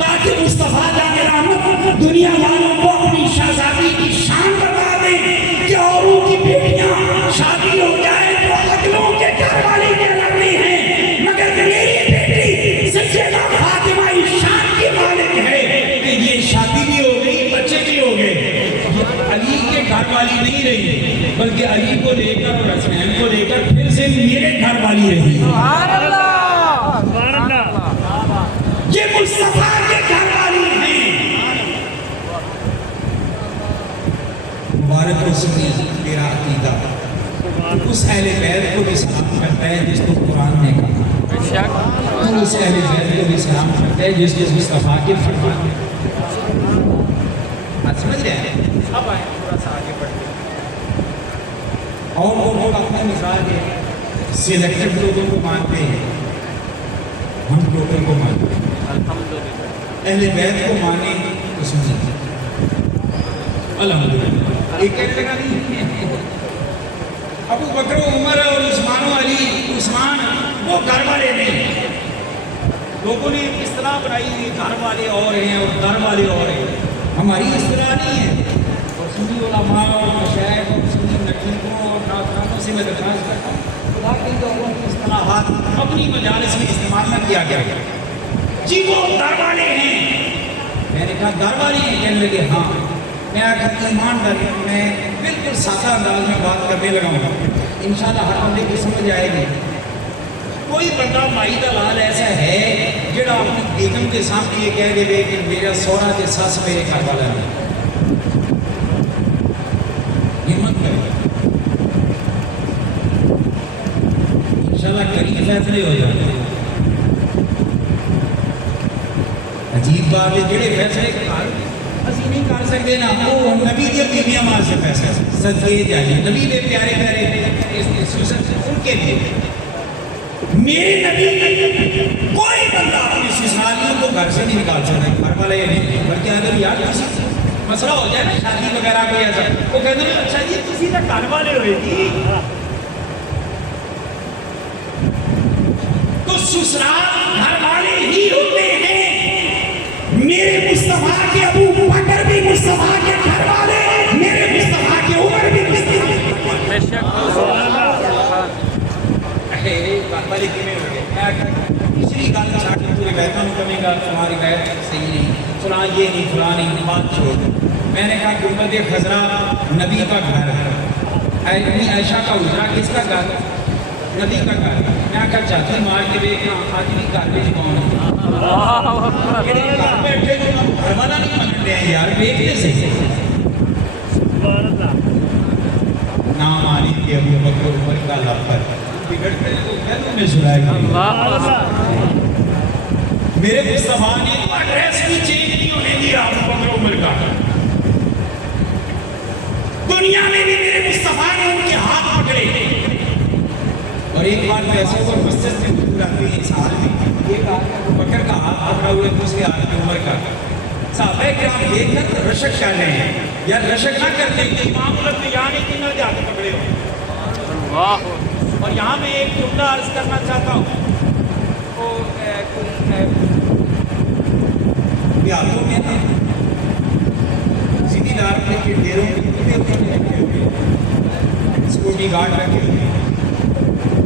تاکہ مصطفیٰ جان رحمت دنیا والوں کو اپنی شہزادی کی شان بتا دیں کہ اوروں کی بیٹیاں شادی ہو جائے تو اگلوں کے گھر والی کے لگنی ہیں، مگر میری بیٹی سیدہ فاطمہ اس شان کی مالک ہے کہ یہ شادی بھی ہو گئی، بچے بھی ہو گئے، یہ علی کے گھر والی نہیں رہی بلکہ علی کو لے کر اور حسنین کو لے کر پھر سے میرے گھر والی رہی۔ یہ مصطفیٰ کے گھر والی ہیں۔ مبارک ہو سکتی تیرا عقیدہ اس اہل بیت کو بھی سلام کرتا ہے جس کو قرآن نے کہا، اور اس اہل بیت کو بھی سلام کرتا ہے جس جس مصطفیٰ کے فرمان بات سمجھ رہے ہیں؟ اب آئیں تھوڑا سا آگے بڑھتے ہیں۔ اور وہ لوگ اپنے مزاج ہے سلیکٹڈ لوگوں کو مانتے ہیں، ہم لوگوں کو مانتے ہیں۔ اہل بیت کو مانے تو سنیں الحمدللہ۔ ایک کہنے لگا نہیں ابو بکر و عمر اور عثمان و علی، عثمان وہ گھر والے نہیں، لوگوں نے اصطلاح بنائی گھر والے اور ہیں اور در والے اور ہیں، ہماری اصطلاح نہیں ہے۔ اور سنی علماء اور مشائخ اور سنی نقیبوں اور ناظرانوں سے میں درخواست کرتا ہوں خدا کی لوگوں کی اصطلاحات اپنی مجالس میں استعمال نہ کیا گیا جی وہ در والے ہیں۔ میں نے کہا در والے ہیں؟ کہنے لگے ہاں۔ میں کہا ایمانداری میں بالکل سادہ انداز میں بات کرنے لگا ہوں، انشاءاللہ ہر بندے کی سمجھ آئے گی۔ کوئی بندہ مائی دلال ایسا ہے جڑا اپنی بیگم کے سامنے یہ کہہ دے کہ میرا سونا تے سس میرے گھر والا نہیں، ہمت کرے انشاءاللہ قریب فیصلے ہو جائیں۔ عجیب بات ہے جڑے فیصلے اسی نہیں کر سکتے نا، وہ نبی دی بیویاں ماں سے فیصلے صدقے جائیں، نبی دے پیارے پیارے ان کے لیے میرے نبی کوئی بندہ اپنی سسرالیوں کو گھر سے نہیں نکال سکتا، گھر والے نہیں، بلکہ اگر یار کسی مسئلہ ہو جائے نا شادی وغیرہ کوئی ایسا وہ کہتے ہیں اچھا جی کسی کا گھر والے ہوئے جی تو سسرال گھر والے ہی ہوتے ہیں۔ میرے مصطفیٰ کے ابو بکر بھی مصطفیٰ کے گھر والے، میرے مصطفیٰ کے عمر بھی مصطفیٰ تیسری گل چھاٹ پورے بیتوں میں کمی گا تمہاری بیت صحیح نہیں، فلاں یہ نہیں فلاں نہیں، بات چھوڑ۔ میں نے کہا گنبد خضرا نبی کا گھر ہے، عائشہ کا حجرہ کس کا گھر؟ نبی کا گھر۔ میں کہا چاچی مار کے دیکھنا آج بھی گھر میں کون ہے؟ گھر بیٹھے جو ہم گھر والا نہیں مانتے ہیں یار، دیکھتے سے نام آنے کے ابو بکر عمر کا لفظ بگڑتے ہیں تو کہتے میں سنائے گا۔ میرے مصطفیٰ نے تو ایڈریس بھی چینج نہیں ہونے دیا ابو بکر عمر کا، دنیا میں بھی میرے مصطفیٰ نے ان کے ہاتھ پکڑے۔ اور ایک بار پیسے اور مسجد سے دور رہتے ہیں سال میں ایک آدمی ابو بکر کا ہاتھ پکڑا ہوئے دوسرے آدمی عمر کا، صحابہ کرام دیکھ کر رشک کر رہے ہیں، یا رشک نہ کرتے کہ امام الانبیاء نے کنہوں کے ہاتھ پکڑے ہو۔ اور یہاں میں ایک جملہ عرض کرنا چاہتا ہوں، دیہاتوں میں نا ذمہ دار کے ڈیروں میں رکھے ہوئے سیکورٹی گارڈ رکھے ہوئے،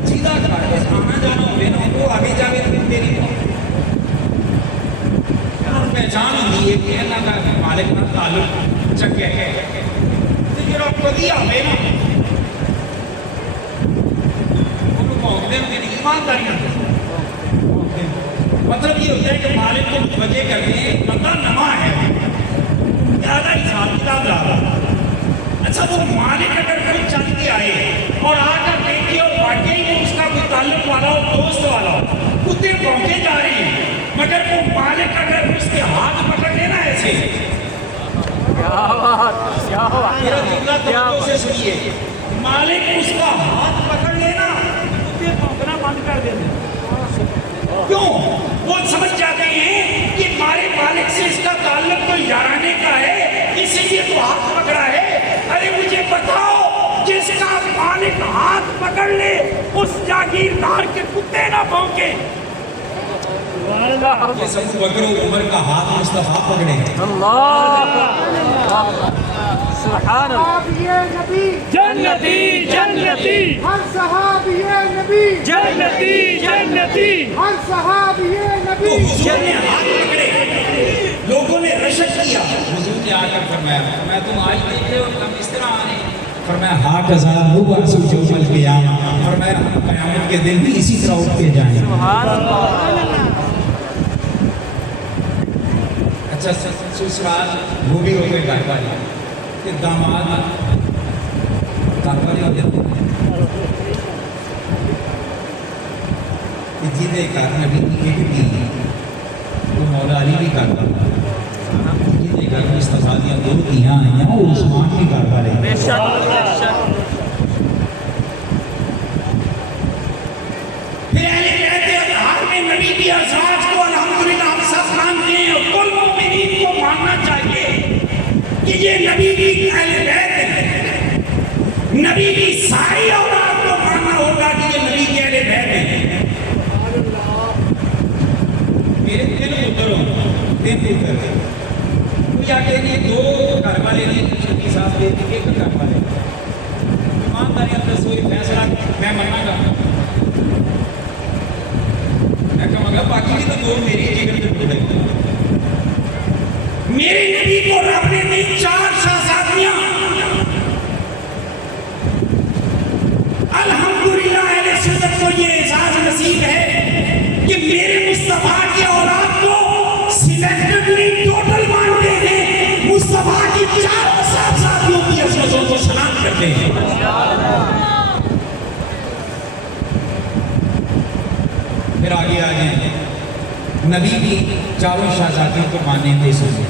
سیدھا آنا جانا ہوئے نا وہ آگے جا کے میری پہچان ہوئی ہے کہ اللہ کا مالک کا تعلق چکے ہے تو جو کبھی آئے نا مطلب یہ ہوتا ہے کہ مالک کو متوجہ کرتے ہیں بندہ نواں ہے، زیادہ حساب کتاب ڈالا۔ اچھا وہ مالک اگر خود چل کے آئے اور آ کر دیکھے اور واقعی میں اس کا کوئی تعلق والا ہو، دوست والا ہو، کتے بھونکے جا رہے ہیں، مگر وہ مالک اگر اس کے ہاتھ پکڑ لینا ایسے، میرا جملہ توجہ سے سنیے، مالک اس کا ہاتھ پکڑ لینا کتے بھونکنا بند کر دیتے۔ کیوں؟ وہ سمجھ جاتے ہیں کہ ہمارے مالک سے اس کا تعلق تو یارانے کا ہے، اسی لیے تو ہاتھ پکڑا ہے۔ ارے مجھے بتاؤ جس کا مالک ہاتھ پکڑ لے اس جاگیردار کے کتے نہ بھونکے، یہ سب بکر و عمر کا ہاتھ مصطفیٰ پکڑے سبحان اللہ صحابی نبی جنتی جنتی ہر صحابی نبی جنتی جنتی ہر صحابی تو نبی حضور نے ہاتھ پکڑے لوگوں نے رشک کیا حضور نے آ کر فرمایا تم آج دیکھ رہے ہو ہم اس طرح آ رہے ہیں فرمایا ہاتھ ہزار مبارس یوم القیامہ فرمایا ہم قیامت کے دن بھی اسی طرح اٹھ کے جائیں گے سبحان اللہ اچھا سسرال وہ بھی ہو گئے گھر والے کہ داماد گھر والے ہو جاتے ہیں کہ جیدے گھر نبی کی ایک بھی وہ مولا علی بھی گھر والا جیدے گھر مصطفیٰ دیا دو دیا آئی ہیں وہ عثمان بھی گھر والے بے شک بے شک پھر اہل بیت اطہار میں نبی کی ازواج کو الحمدللہ ہم سب مانتے ہیں اور کل مومنین کو ماننا چاہیے کہ یہ نبی کی اہل بیت ہے نبی کی ساری اولاد کو ماننا ہوگا کہ یہ نبی کے اہل بیت ہیں میرے تین پتر وہ یا کہ یہ دو گھر والے نہیں شکی صاحب دے ایک گھر والے ایمانداری اندر سوئی فیصلہ میں مننا کرتا ہوں میں کہوں گا باقی بھی تو دو میری جگر کے ٹکڑے میرے نبی کو رب نے دی 4 شہزادیاں الحمدللہ اہل سنت کو یہ اعزاز نصیب ہے کہ میرے مصطفیٰ کی اولاد کو سلیکٹڈلی ٹوٹل مانتے ہیں مصطفیٰ کی 4 صاحبزادیوں کی عظمتوں کو سلام کرتے ہیں پھر آگے آ جائیں نبی کی 4 شہزادیوں کو ماننے دے سکتے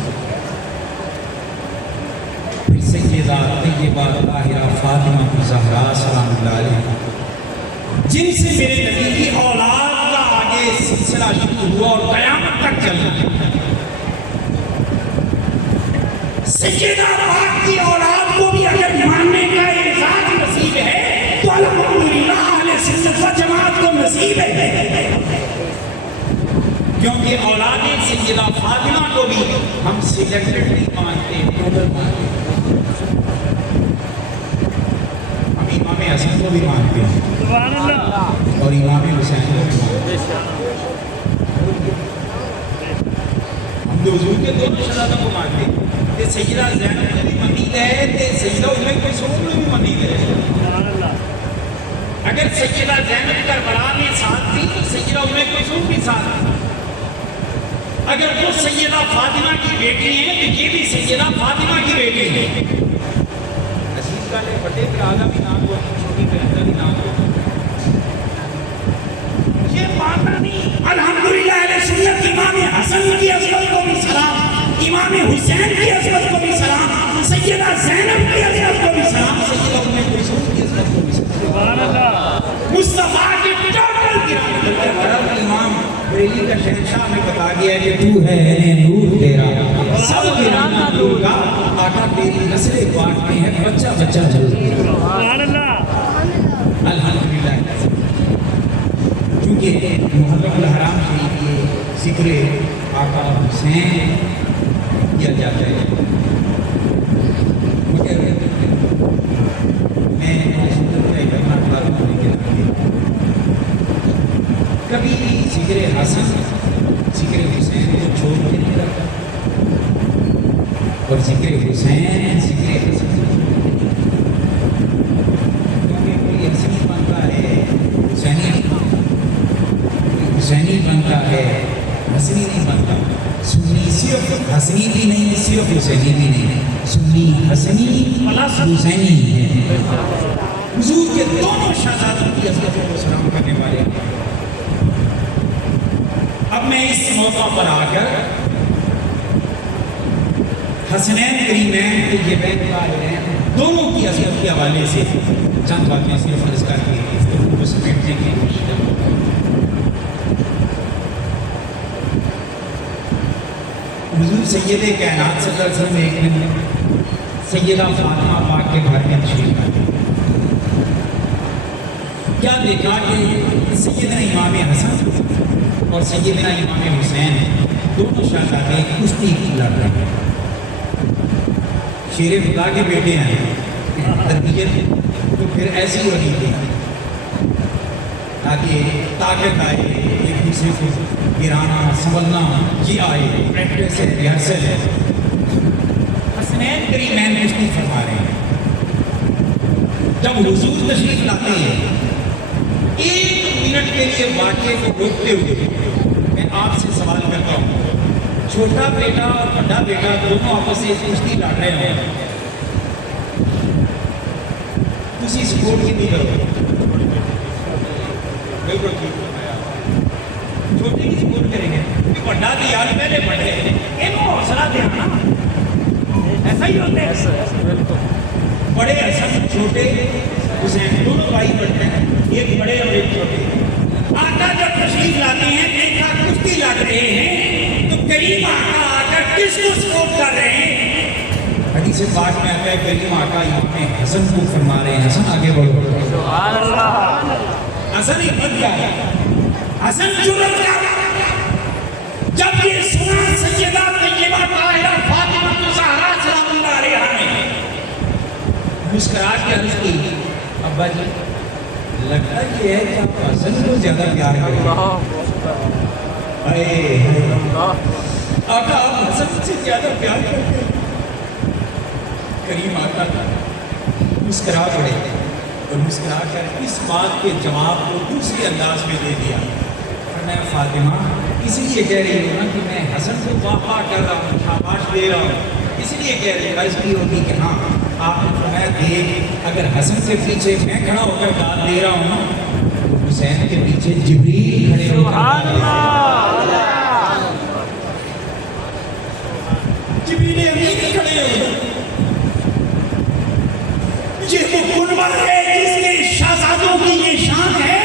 پھر سیدہ طیبہ طاہرہ فاطمہ زہرا سلام اللہ علیہ جن سے میرے نبی کی اولاد کا آگے سلسلہ شروع ہوا اور قیامت تک چلنا سیدہ پاک کی اولاد کو بھی اگر ماننے کا اعزاز نصیب ہے تو الحمدللہ اہل سنت و جماعت کو نصیب ہے کیونکہ اولاد سیدہ فاطمہ کو بھی ہم سلیکٹڈلی مانتے ہیں ٹوٹل مانتے ہیں ہم امام حسن کو بھی مانتے ہیں سبحان اللہ اور امام حسین کو بھی مانتے ہیں ہم تو حضور کے دونوں شہزادوں کو مانتے ہیں کہ سیدہ زینب کو بھی منید ہے کہ سیدہ ام کلثوم کو بھی منید ہے سبحان اللہ اگر سیدہ زینب کربلا میں ساتھ تھی تو سیدہ ام کلثوم بھی ساتھ تھی اگر وہ سیدہ فاطمہ کی بیٹی ہیں تو یہ بھی سیدہ فاطمہ کی بیٹی ہے عزیز والے بڑے پہ آگا بھی نام ہوا چھوٹی بہن کا بھی نام ہوا یہ ماننا نہیں الحمدللہ اہل سنت امام حسن کی عظمت کو بھی سلام امام حسین کی عظمت کو بھی سلام سیدہ زینب کی عظمت کو بھی سلام سیدہ ام کلثوم کی عظمت کو بھی سلام سبحان اللہ مصطفیٰ کی ٹوٹل گرام امام بریلی کا شہنشاہ نے بتا دیا کہ تو ہے نور تیرا سب گرانا نور کا آقا تیری نسل پاک میں ہے بچہ بچہ جلد سبحان اللہ الحمدللہ چونکہ محرم الحرام شریف یہ ذکر آقا حسین کیا جاتا ہے مگر میں کبھی ذکر حسن ذکر حسین کو چھوڑ کے نہیں رکھتا اور ذکر حسین ذکر حسن کیونکہ کوئی حسنی بنتا ہے حسینی بنتا ہے حسنی نہیں بنتا سنی صرف حسنی بھی نہیں صرف حسینی بھی نہیں سنی حسنی حسینی ہے حضور کے دونوں شہزادوں کی عظمتوں کو سلام کرنے والے اب میں اس موقع پر آ کر حسنین کریمین طیبین طاہرین دونوں کی عظمت کے حوالے سے چند باتیں صرف عرض کر کے گفتگو کو سمیٹنے کی کوشش کروں حضور سید کائنات صلی اللہ علیہ وسلم ایک دن سیدہ فاطمہ پاک کے گھر میں تشریف لائے کیا دیکھا کہ سیدنا امام حسن اور سیدنا امام حسین دونوں شہزادے کشتی لڑ رہے ہیں. شیر خدا کے بیٹے ہیں, تربیت تو پھر ایسی ہونی تھی تاکہ طاقت آئے, ایک دوسرے کو گرانا سنبھلنا یہ آئے, پریکٹس ہے, ریہرسل ہے. حسنین کریمین کشتی فرما رہے ہیں. جب حضور تشریف لاتے ہیں, ایک منٹ کے لیے واقعے کو روکتے ہوئے میں آپ سے سوال کرتا ہوں, چھوٹا بیٹا اور بڑا بیٹا دونوں آپس سے کشتی لڑ رہے ہیں, کسی سپورٹ کی نہیں کرو, بالکل چھوٹے کی سپورٹ کریں گے, بڑا تو یار پہلے بڑھے یہ حوصلہ دینا, ایسا ہی ہوتا ہے. بڑے حسن چھوٹے حسین دونوں بھائی بڑھتے ہیں, ایک بڑے اور ایک چھوٹے. آقا جب تشریف لاتے ہیں دیکھا کشتی لڑ رہے ہیں تو کریم آقا آ کر کس کو سپورٹ کر رہے ہیں؟ حدیث پاک میں آتا ہے کریم آقا امام حسن کو فرما رہے ہیں, حسن آگے بڑھو. سبحان اللہ. حسن حکمت کیا ہے, حسن جرت کیا ہے. جب یہ سنا سیدہ طیبہ طاہرہ فاطمہ زہرا سلام اللہ علیہا نے مسکرا کے عرض کی, ابا جی لگتا یہ ہے کہ آپ حسن کو زیادہ پیار کریں. آقا آپ حسن سے زیادہ پیار کرتے ہیں. کریم آقا مسکرا پڑے اور مسکرا کر اس بات کے جواب کو دوسری انداز میں دے دیا. فرمایا فاطمہ اسی لیے کہہ رہی ہوں نا کہ میں حسن کو واقع کر رہا ہوں, شاباش دے رہا ہوں, اس لیے کہہ رہی ہوں. اس لیے ہوگی کہ ہاں آپ نے فرمایا دیکھ اگر حسن کے پیچھے میں کھڑا ہو کر داد دے رہا ہوں نا تو حسین کے پیچھے جبریل کھڑے ہو کر جبریل امین کھڑے ہو. یہ وہ قربان ہے جس کے شہزادوں کی یہ شان ہے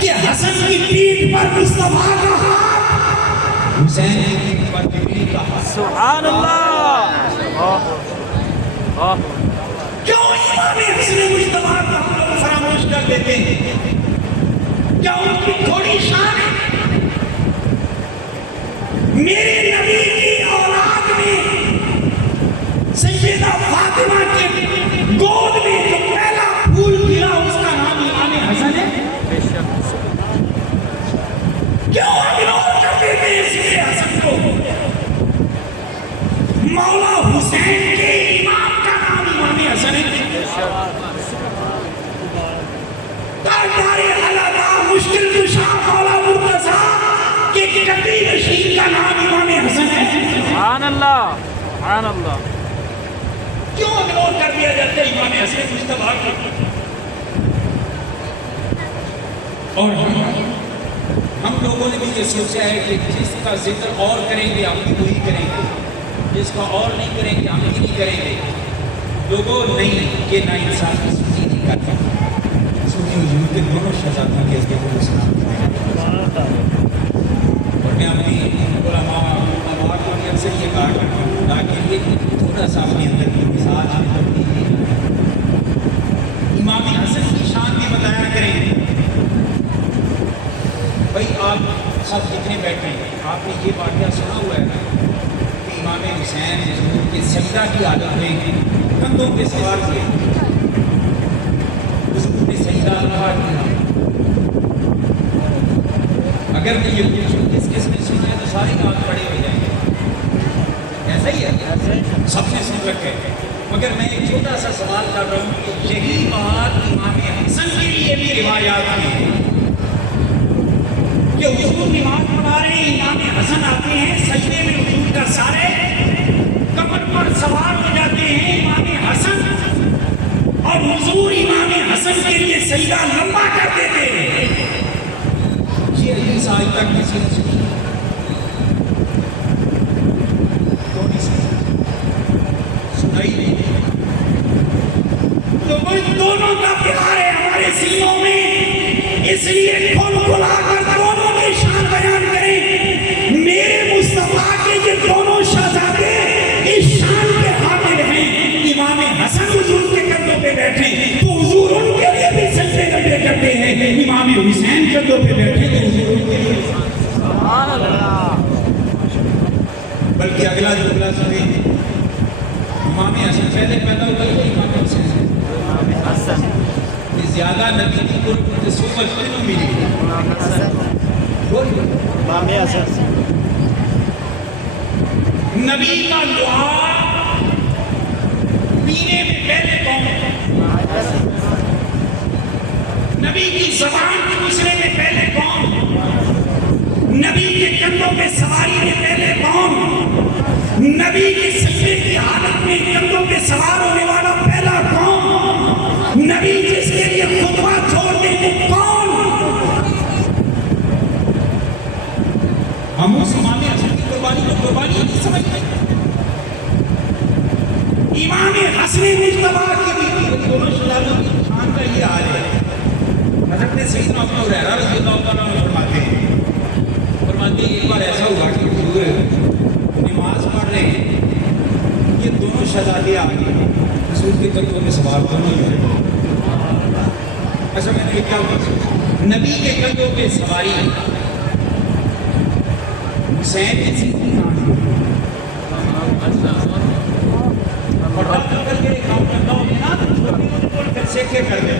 کہ حسن کی پیٹھ پر مصطفیٰ کا ہاتھ, حسین کی پیٹھ پر جبریل کا ہاتھ. سبحان اللہ. کیوں امام حسن مجتبیٰ کا ہم لوگ فراموش کر دیتے ہیں؟ کیا ان کی تھوڑی شان ہے؟ میرے نبی کی اولاد میں سیدہ فاطمہ کے گود میں جو پہلا پھول گرا اس کا نام امام حسن ہے. کیوں اگنور کر دیتے ہیں سیدے حسن کو؟ مولا حسین کے امام کا نام امام حسن ہے. تاجدار علامہ مشکل کشا مولا مرتضیٰ کے قدری رشید کا نام امام حسن ہے. سبحان اللہ. سبحان اللہ. کیوں اگنور کر دیا جاتا ہے امام حسن مجتبیٰ کو؟ اور ہم لوگوں نے بھی یہ سوچا ہے کہ جس کا ذکر اور کریں گے ہم بھی وہی کریں گے, جس کا اور نہیں کریں گے ہم بھی نہیں کریں گے. لوگوں نہیں, یہ نا انسان کی سنی نہیں کرتا. سنی حضور کے دونوں شہزادوں کے ذکر کو سلام کریں. اور میں اپنی علماء آباد کو بھی اکثر یہ کہا کرتا ہوں تاکہ یہ تھوڑا سا اپنے اندر کی مزاج میں تبدیلی امام حسن کی شان بھی بتایا کریں. بھائی آپ سب جتنے بیٹھے ہیں آپ نے یہ واقعہ سنا ہوا ہے کہ امام حسین حضور کے سجدہ کی حالت میں کندھوں پہ سوار تھے, حضور نے سجدہ رہا کیا. اگر میں یہ پوچھوں کس کس نے سنا ہے تو ساری رات پڑے ہو جائیں گے. ایسا ہی ہے, سب نے سن رکھے. مگر میں ایک چھوٹا سا سوال کر رہا ہوں کہ یہی بات امام حسن کے لیے بھی روایات میں کہ حضور نماز پڑھا رہے ہیں, امام حسن آتے ہیں سجدے میں حضور کا سارے کمر پر سوار ہو جاتے ہیں امام حسن, اور حضور امام حسن کے لیے سجدہ لمبا کر دیتے ہیں. یہ حدیث آج تک کسی نے سنی سنائی نہیں. دونوں کا پیار ہے ہمارے سینوں میں, اس لیے کھول کھلا کر دونوں کی شان بیان کریں. میرے مصطفیٰ کے یہ دونوں شہزادے اس شان کے حامل ہیں. امام حسن حضور کے کندھوں پہ بیٹھے تو حضور ان کے لیے بھی سجدے کرتے ہیں, امام حسین کندھوں پہ بیٹھے تو حضور ان کے لیے بلکہ اگلا جملہ سنیں، امام حسن پہلے پیدا ہوا ہے امام حسین یہ زیادہ نبی کی قربت صحبت کیوں ملی؟ نبی کا دعا پینے میں پہلے کون؟ نبی کی زبان دوسرے میں پہلے کون؟ نبی کے کندھوں پہ سواری میں پہلے کون؟ نبی کے سجدے کی حالت میں کندھوں پہ سوار ہونے والا پہلا کون؟ نبی جس کے لیے خطبہ چھوڑ دے وہ کون؟ ہم اس امام حسن کی قربانی کو قربانی نہیں سمجھتے۔ امام حسن مجتبی کی بھی دونوں شہزادوں کی شان کا یہ حال ہے۔ حضرت سیدنا ابو ہریرہ رضی اللہ تعالیٰ عنہ فرماتے ہیں ایک بار ایسا ہوا کہ حضور نماز پڑھ رہے ہیں، یہ دونوں شہزادے آ گئے، حضور کے کندھوں میں سوار دونوں ہیں۔ اچھا میں نے کیا ہوا نبی کے کندھوں پہ سواری حسین جیسی اور اب کر کے کام کرتا ہوں نا بول کر سیکھے کر دیں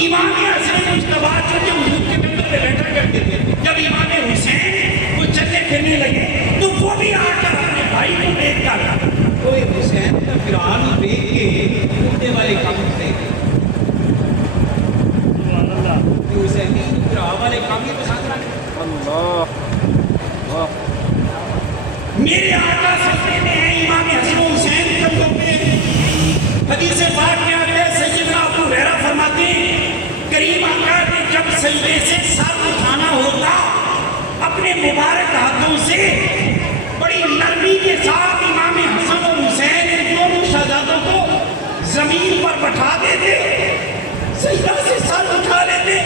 امام حسن مجتبی جو حضور کے کندھوں پہ بیٹھا کرتے تھے، جب امام حسین وہ چلنے پھرنے لگے تو وہ بھی آ کر اپنے بھائی کو دیکھ کر تو حسین کا فرعون دیکھ کے اٹھنے والے کام تھے حسین فرعون والے کام ہی پسند رکھتے میرے آقا سجدے میں ہیں امام حسن و حسین کندھوں پہ۔ حدیث پاک میں آتے ہیں سیدنا ابو ہریرہ فرماتے ہیں کریم آقا نے جب سجدے سے سر اٹھانا ہوتا اپنے مبارک ہاتھوں سے بڑی نرمی کے ساتھ امام حسن اور حسین ان دونوں شہزادوں کو زمین پر بٹھا دیتے، سجدہ سے سر اٹھا لیتے،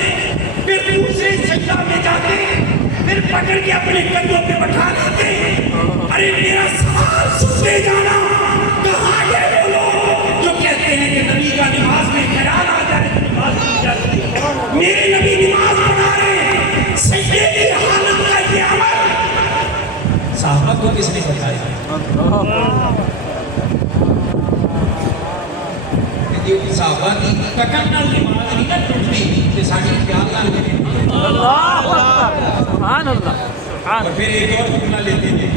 پھر دوسرے سجدہ میں جاتے، پھر پکڑ کے اپنے کندھوں پہ بٹھا لیتے۔ ارے میرا سوال سنتے جانا، کہاں گئے وہ لوگ جو کہتے ہیں کہ نبی کا نماز میں خیال آ جائے تو نماز کی اجازت نہیں؟ میرے نبی نماز پڑھا رہے ہیں، سجدے کی حالت کا یہ عمل صحابہ کو کس نے بتایا؟ کہ صحابہ کی تکن نال نماز نہیں نہ ٹوٹتی کہ ساڈی خیال نال اور پھر ایک اور جملہ لیتے ہیں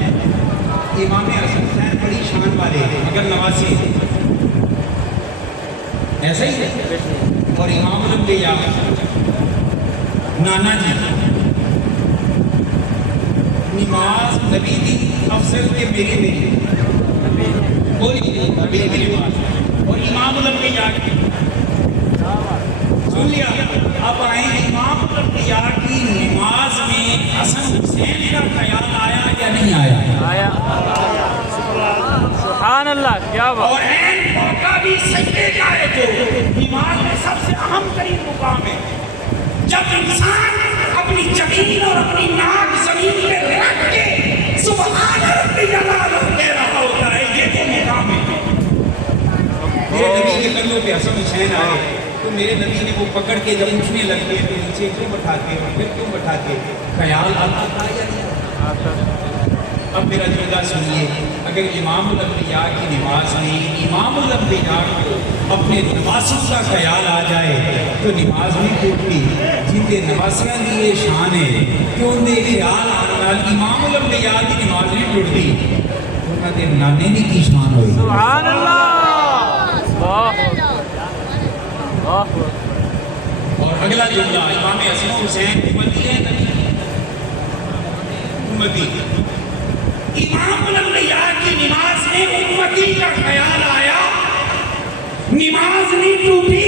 امام حسن حسین بڑی شان والے ہیں مگر نوازی ایسا ہی ہے۔ اور امام الانبیاء نانا جی نماز نبی دی افضل کے میری بولی نبی کی نماز اور امام الانبیاء کی سن لیا۔ اب آئیں امام الانبیاء کی نماز میں حسن حسین کا خیال آیا یا نہیں آیا؟ سبحان اللہ، کیا بات۔ اور این موقع بھی سجدے کا ہے جو نماز میں سب سے اہم ترین مقام ہے، جب انسان اپنی جبین اور اپنی ناک زمین پہ رکھ کے سبحان ربی جلالہ کہہ رہا ہوتا ہے، یہ تو مقام ہے۔ میرے نبی کے کندھوں پہ حسن حسین آئے تو میرے نبی نے وہ پکڑ کے جب اٹھنے لگے تو نیچے کیوں بٹھاتے پھر کیوں بٹھاتے خیال آتا تھا یا نہیں؟ اب میرا جملہ سنیے، اگر امام الانبیاء کی نماز میں امام الانبیاء کو اپنے نواسوں کا خیال آ جائے تو نماز نہیں ٹوٹتی، جنتے نواسیاں دی یہ شان ہے کہ انہیں خیال آنا امام الانبیاء کی نماز نہیں ٹوٹتی، انہوں نے نانے نہیں کی شان ہوئی۔ سبحان اللہ، اور اگلا جملہ امام حسن حسین امتی ہے نبی امتی امام الانبیاء کی نماز میں امتی کا خیال آیا، نماز نہیں ٹوٹی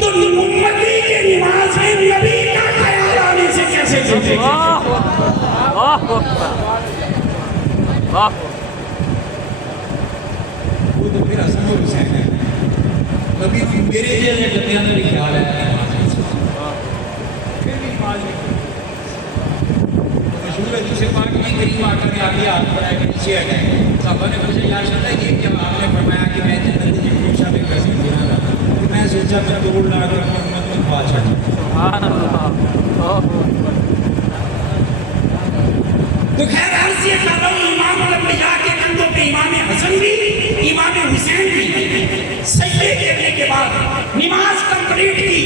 تو امتی کی نماز میں نبی کا خیال آنے سے کیسے ٹوٹے گا؟ وہ تو پھر حسن حسین ہے، کبھی بھی میرے جیسے جتنے اندر خیال ہے پھر بھی نماز نہیں مشہور ہے دوسرے پاک میں کریم آقا نے آگے ہاتھ بڑھایا کہ نیچے آ گئے صحابہ نے مجھے یاد کرتا ہے کہ جب آپ نے فرمایا کہ میں جنت کی کوشا میں کیسے گزرا تھا، میں سوچا میں توڑ لا کر خطبہ چھڑی. سبحان اللہ. تو خیر عرض یہ کر رہا ہوں امام الانبیاء کے کندھوں پہ امام حسن بھی امام حسین بھی سجدے کرنے کے بعد نماز کمپلیٹ کی.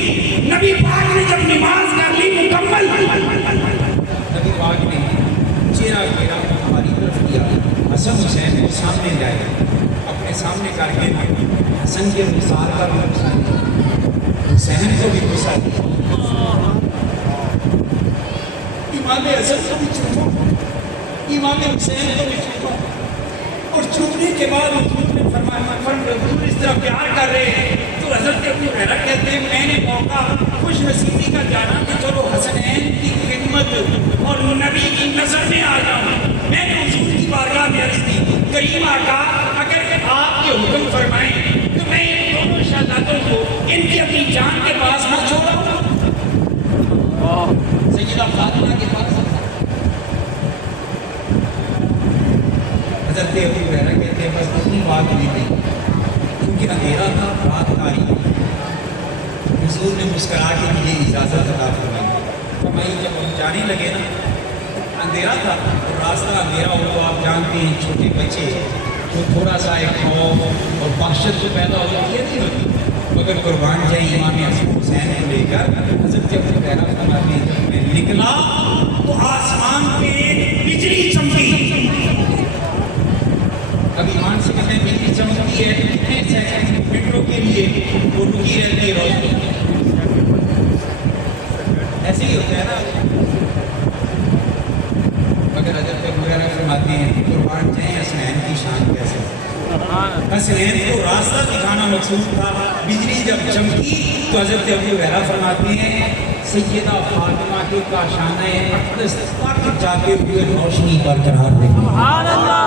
نبی پاک نے جب نماز کر لی مکمل نبی پاک نے چہرہ گھیرا ہماری طرف کیا. حسن حسین کو سامنے لائے اپنے سامنے کر کے حسن کے مثال کا بھی غصہ دیا حسین کو بھی غصہ دیا. امام حسن کو بھی چومو امام حسین کو بھی چومو اور چومنے کے بعد حضور نے فرمایا حضور اس طرح پیار کر رہے ہیں تو حضرت ابو ہریرہ کہتے ہیں میں نے موقع خوش نصیبی کا جانا کہ چلو حسنین کی خدمت اور نبی کی نظر میں آ جاؤں. میں نے حضور کی بارگاہ میں عرض کی کریم آقا اگر آپ کے حکم فرمائیں تو میں ان دونوں شہزادوں کو ان کی اپنی جان کے پاس نہ چھوڑوں. سیدہ فاطمہ کے پاس حضرت ابو ہریرہ کہتے ہیں بس اتنی بات ہوئی تھی کیونکہ اندھیرا تھا رات تاری. حضور نے مسکرا کے مجھے اجازت عطا فرمائی. جب ہم جانے لگے نا اندھیرا تھا اور راستہ اندھیرا ہو تو آپ جانتے ہیں چھوٹے بچے تو تھوڑا سا ایک خوف اور وحشت جو پیدا ہوتی ہے نہیں ہوتی مگر قربان جائیں امام حسن حسین کو لے کر حضرت ابو ہریرہ فرماتے ہیں جب میں نکلا تو آسمان پہ بجلی چمکی. اب ایمان سے کہتے ہیں بجلی چمکتی ہے تو کتنے سیکنڈ منٹوں کے لیے وہ رکی رہتی ہے روشنی. ایسے ہی ہوتا ہے نا مگر حضرت ابو ہریرہ فرماتے ہیں کہ قربان جائیں حسنین کی شان کیسے. حسنین کو راستہ دکھانا مقصود تھا. بجلی جب چمکی تو حضرت ابو ہریرہ فرماتے ہیں سیدہ فاطمہ کے کاشانہ اقدس تک جاتے ہوئے روشنی برقرار رہی. سبحان اللہ.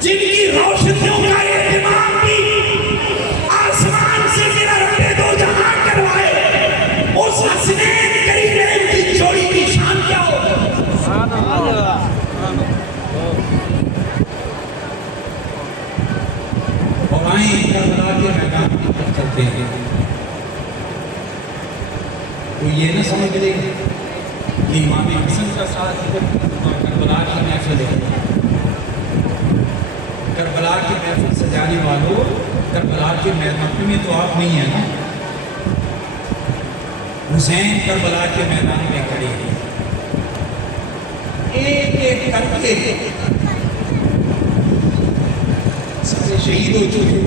جن کی روشنیوں کا اہتمام بھی آسمان سے میرا رب دو جہاں کروائے اس حسنین کریمین کی جوڑی کی شان کیا ہو. اور آئیں کربلا کے میدان کی طرف چلتے ہیں. تو یہ نہ سمجھ لے کہ امام حسن کا ساتھ کربلا کی محفل ہے. کربلا کی محفل سجانے والوں کربلا کے میدان میں تو آپ نہیں ہیں نا. حسین کربلا کے میدان میں کھڑے ہیں ایک ایک کر کے سارے شہید ہو چکے.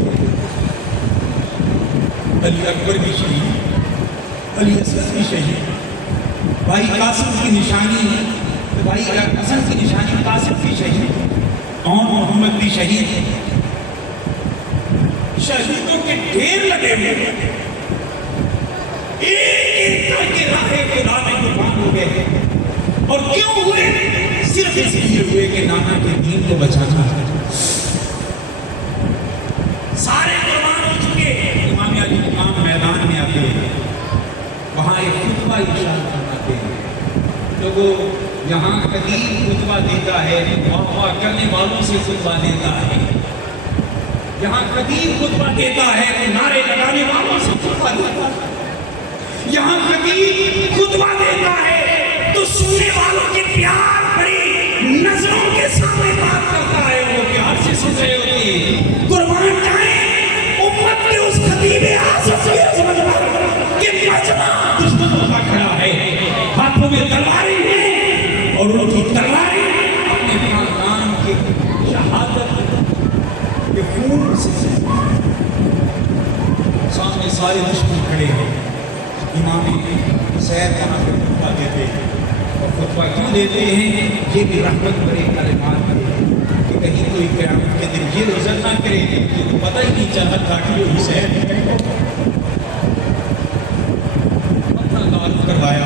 علی اکبر بھی شہید علی اصغر بھی شہید. بھائی قاسم کی نشانی بھائی حسن کی نشانی قاسم بھی شہید اور محمد بھی شہید. شہیدوں کے ڈھیر لگے ہوئے ایک ایک کر کے راہ خدا میں قربان ہو گئے. اور کیوں ہوئے؟ صرف اس لیے ہوئے کہ نانا کے دین کو بچانا. سارے قربان ہو چکے. امام علی مقام میدان میں آتے ہیں وہاں ایک خطبہ ارشاد فرماتے ہیں. لوگوں یہاں قدیم خطبہ دیتا ہے واہ واہ کرنے والوں سے خطبہ دیتا ہے. یہاں قدیم خطبہ دیتا ہے تو نعرے لگانے والوں سے خطبہ دیتا ہے. یہاں قدیم خطبہ دیتا ہے تو سننے والوں کے پیار بھری نظروں کے سامنے بات کرتا ہے. وہ پیار سے سن رہے ہوتے ہیں. قربان جائیں امت کے اس خطیب اعظم کے کہ مجمع دشمنوں کا کھڑا ہے. ہاتھوں میں تلواریں ہیں اور ان کی تلواریں اپنے خاندان کے شہادت کے خون سے سامنے سارے دشمن کھڑے ہیں. امام حسین وہاں پہ خطبہ دیتے ہیں اور خطبہ کیوں دیتے ہیں؟ یہ بھی رحمت بھرے کلمات ہیں کہ کہیں کوئی قیامت کے دن یہ نظر نہ کرے کہ پتہ ہی نہیں چلا تھا کہ وہ حسین کروایا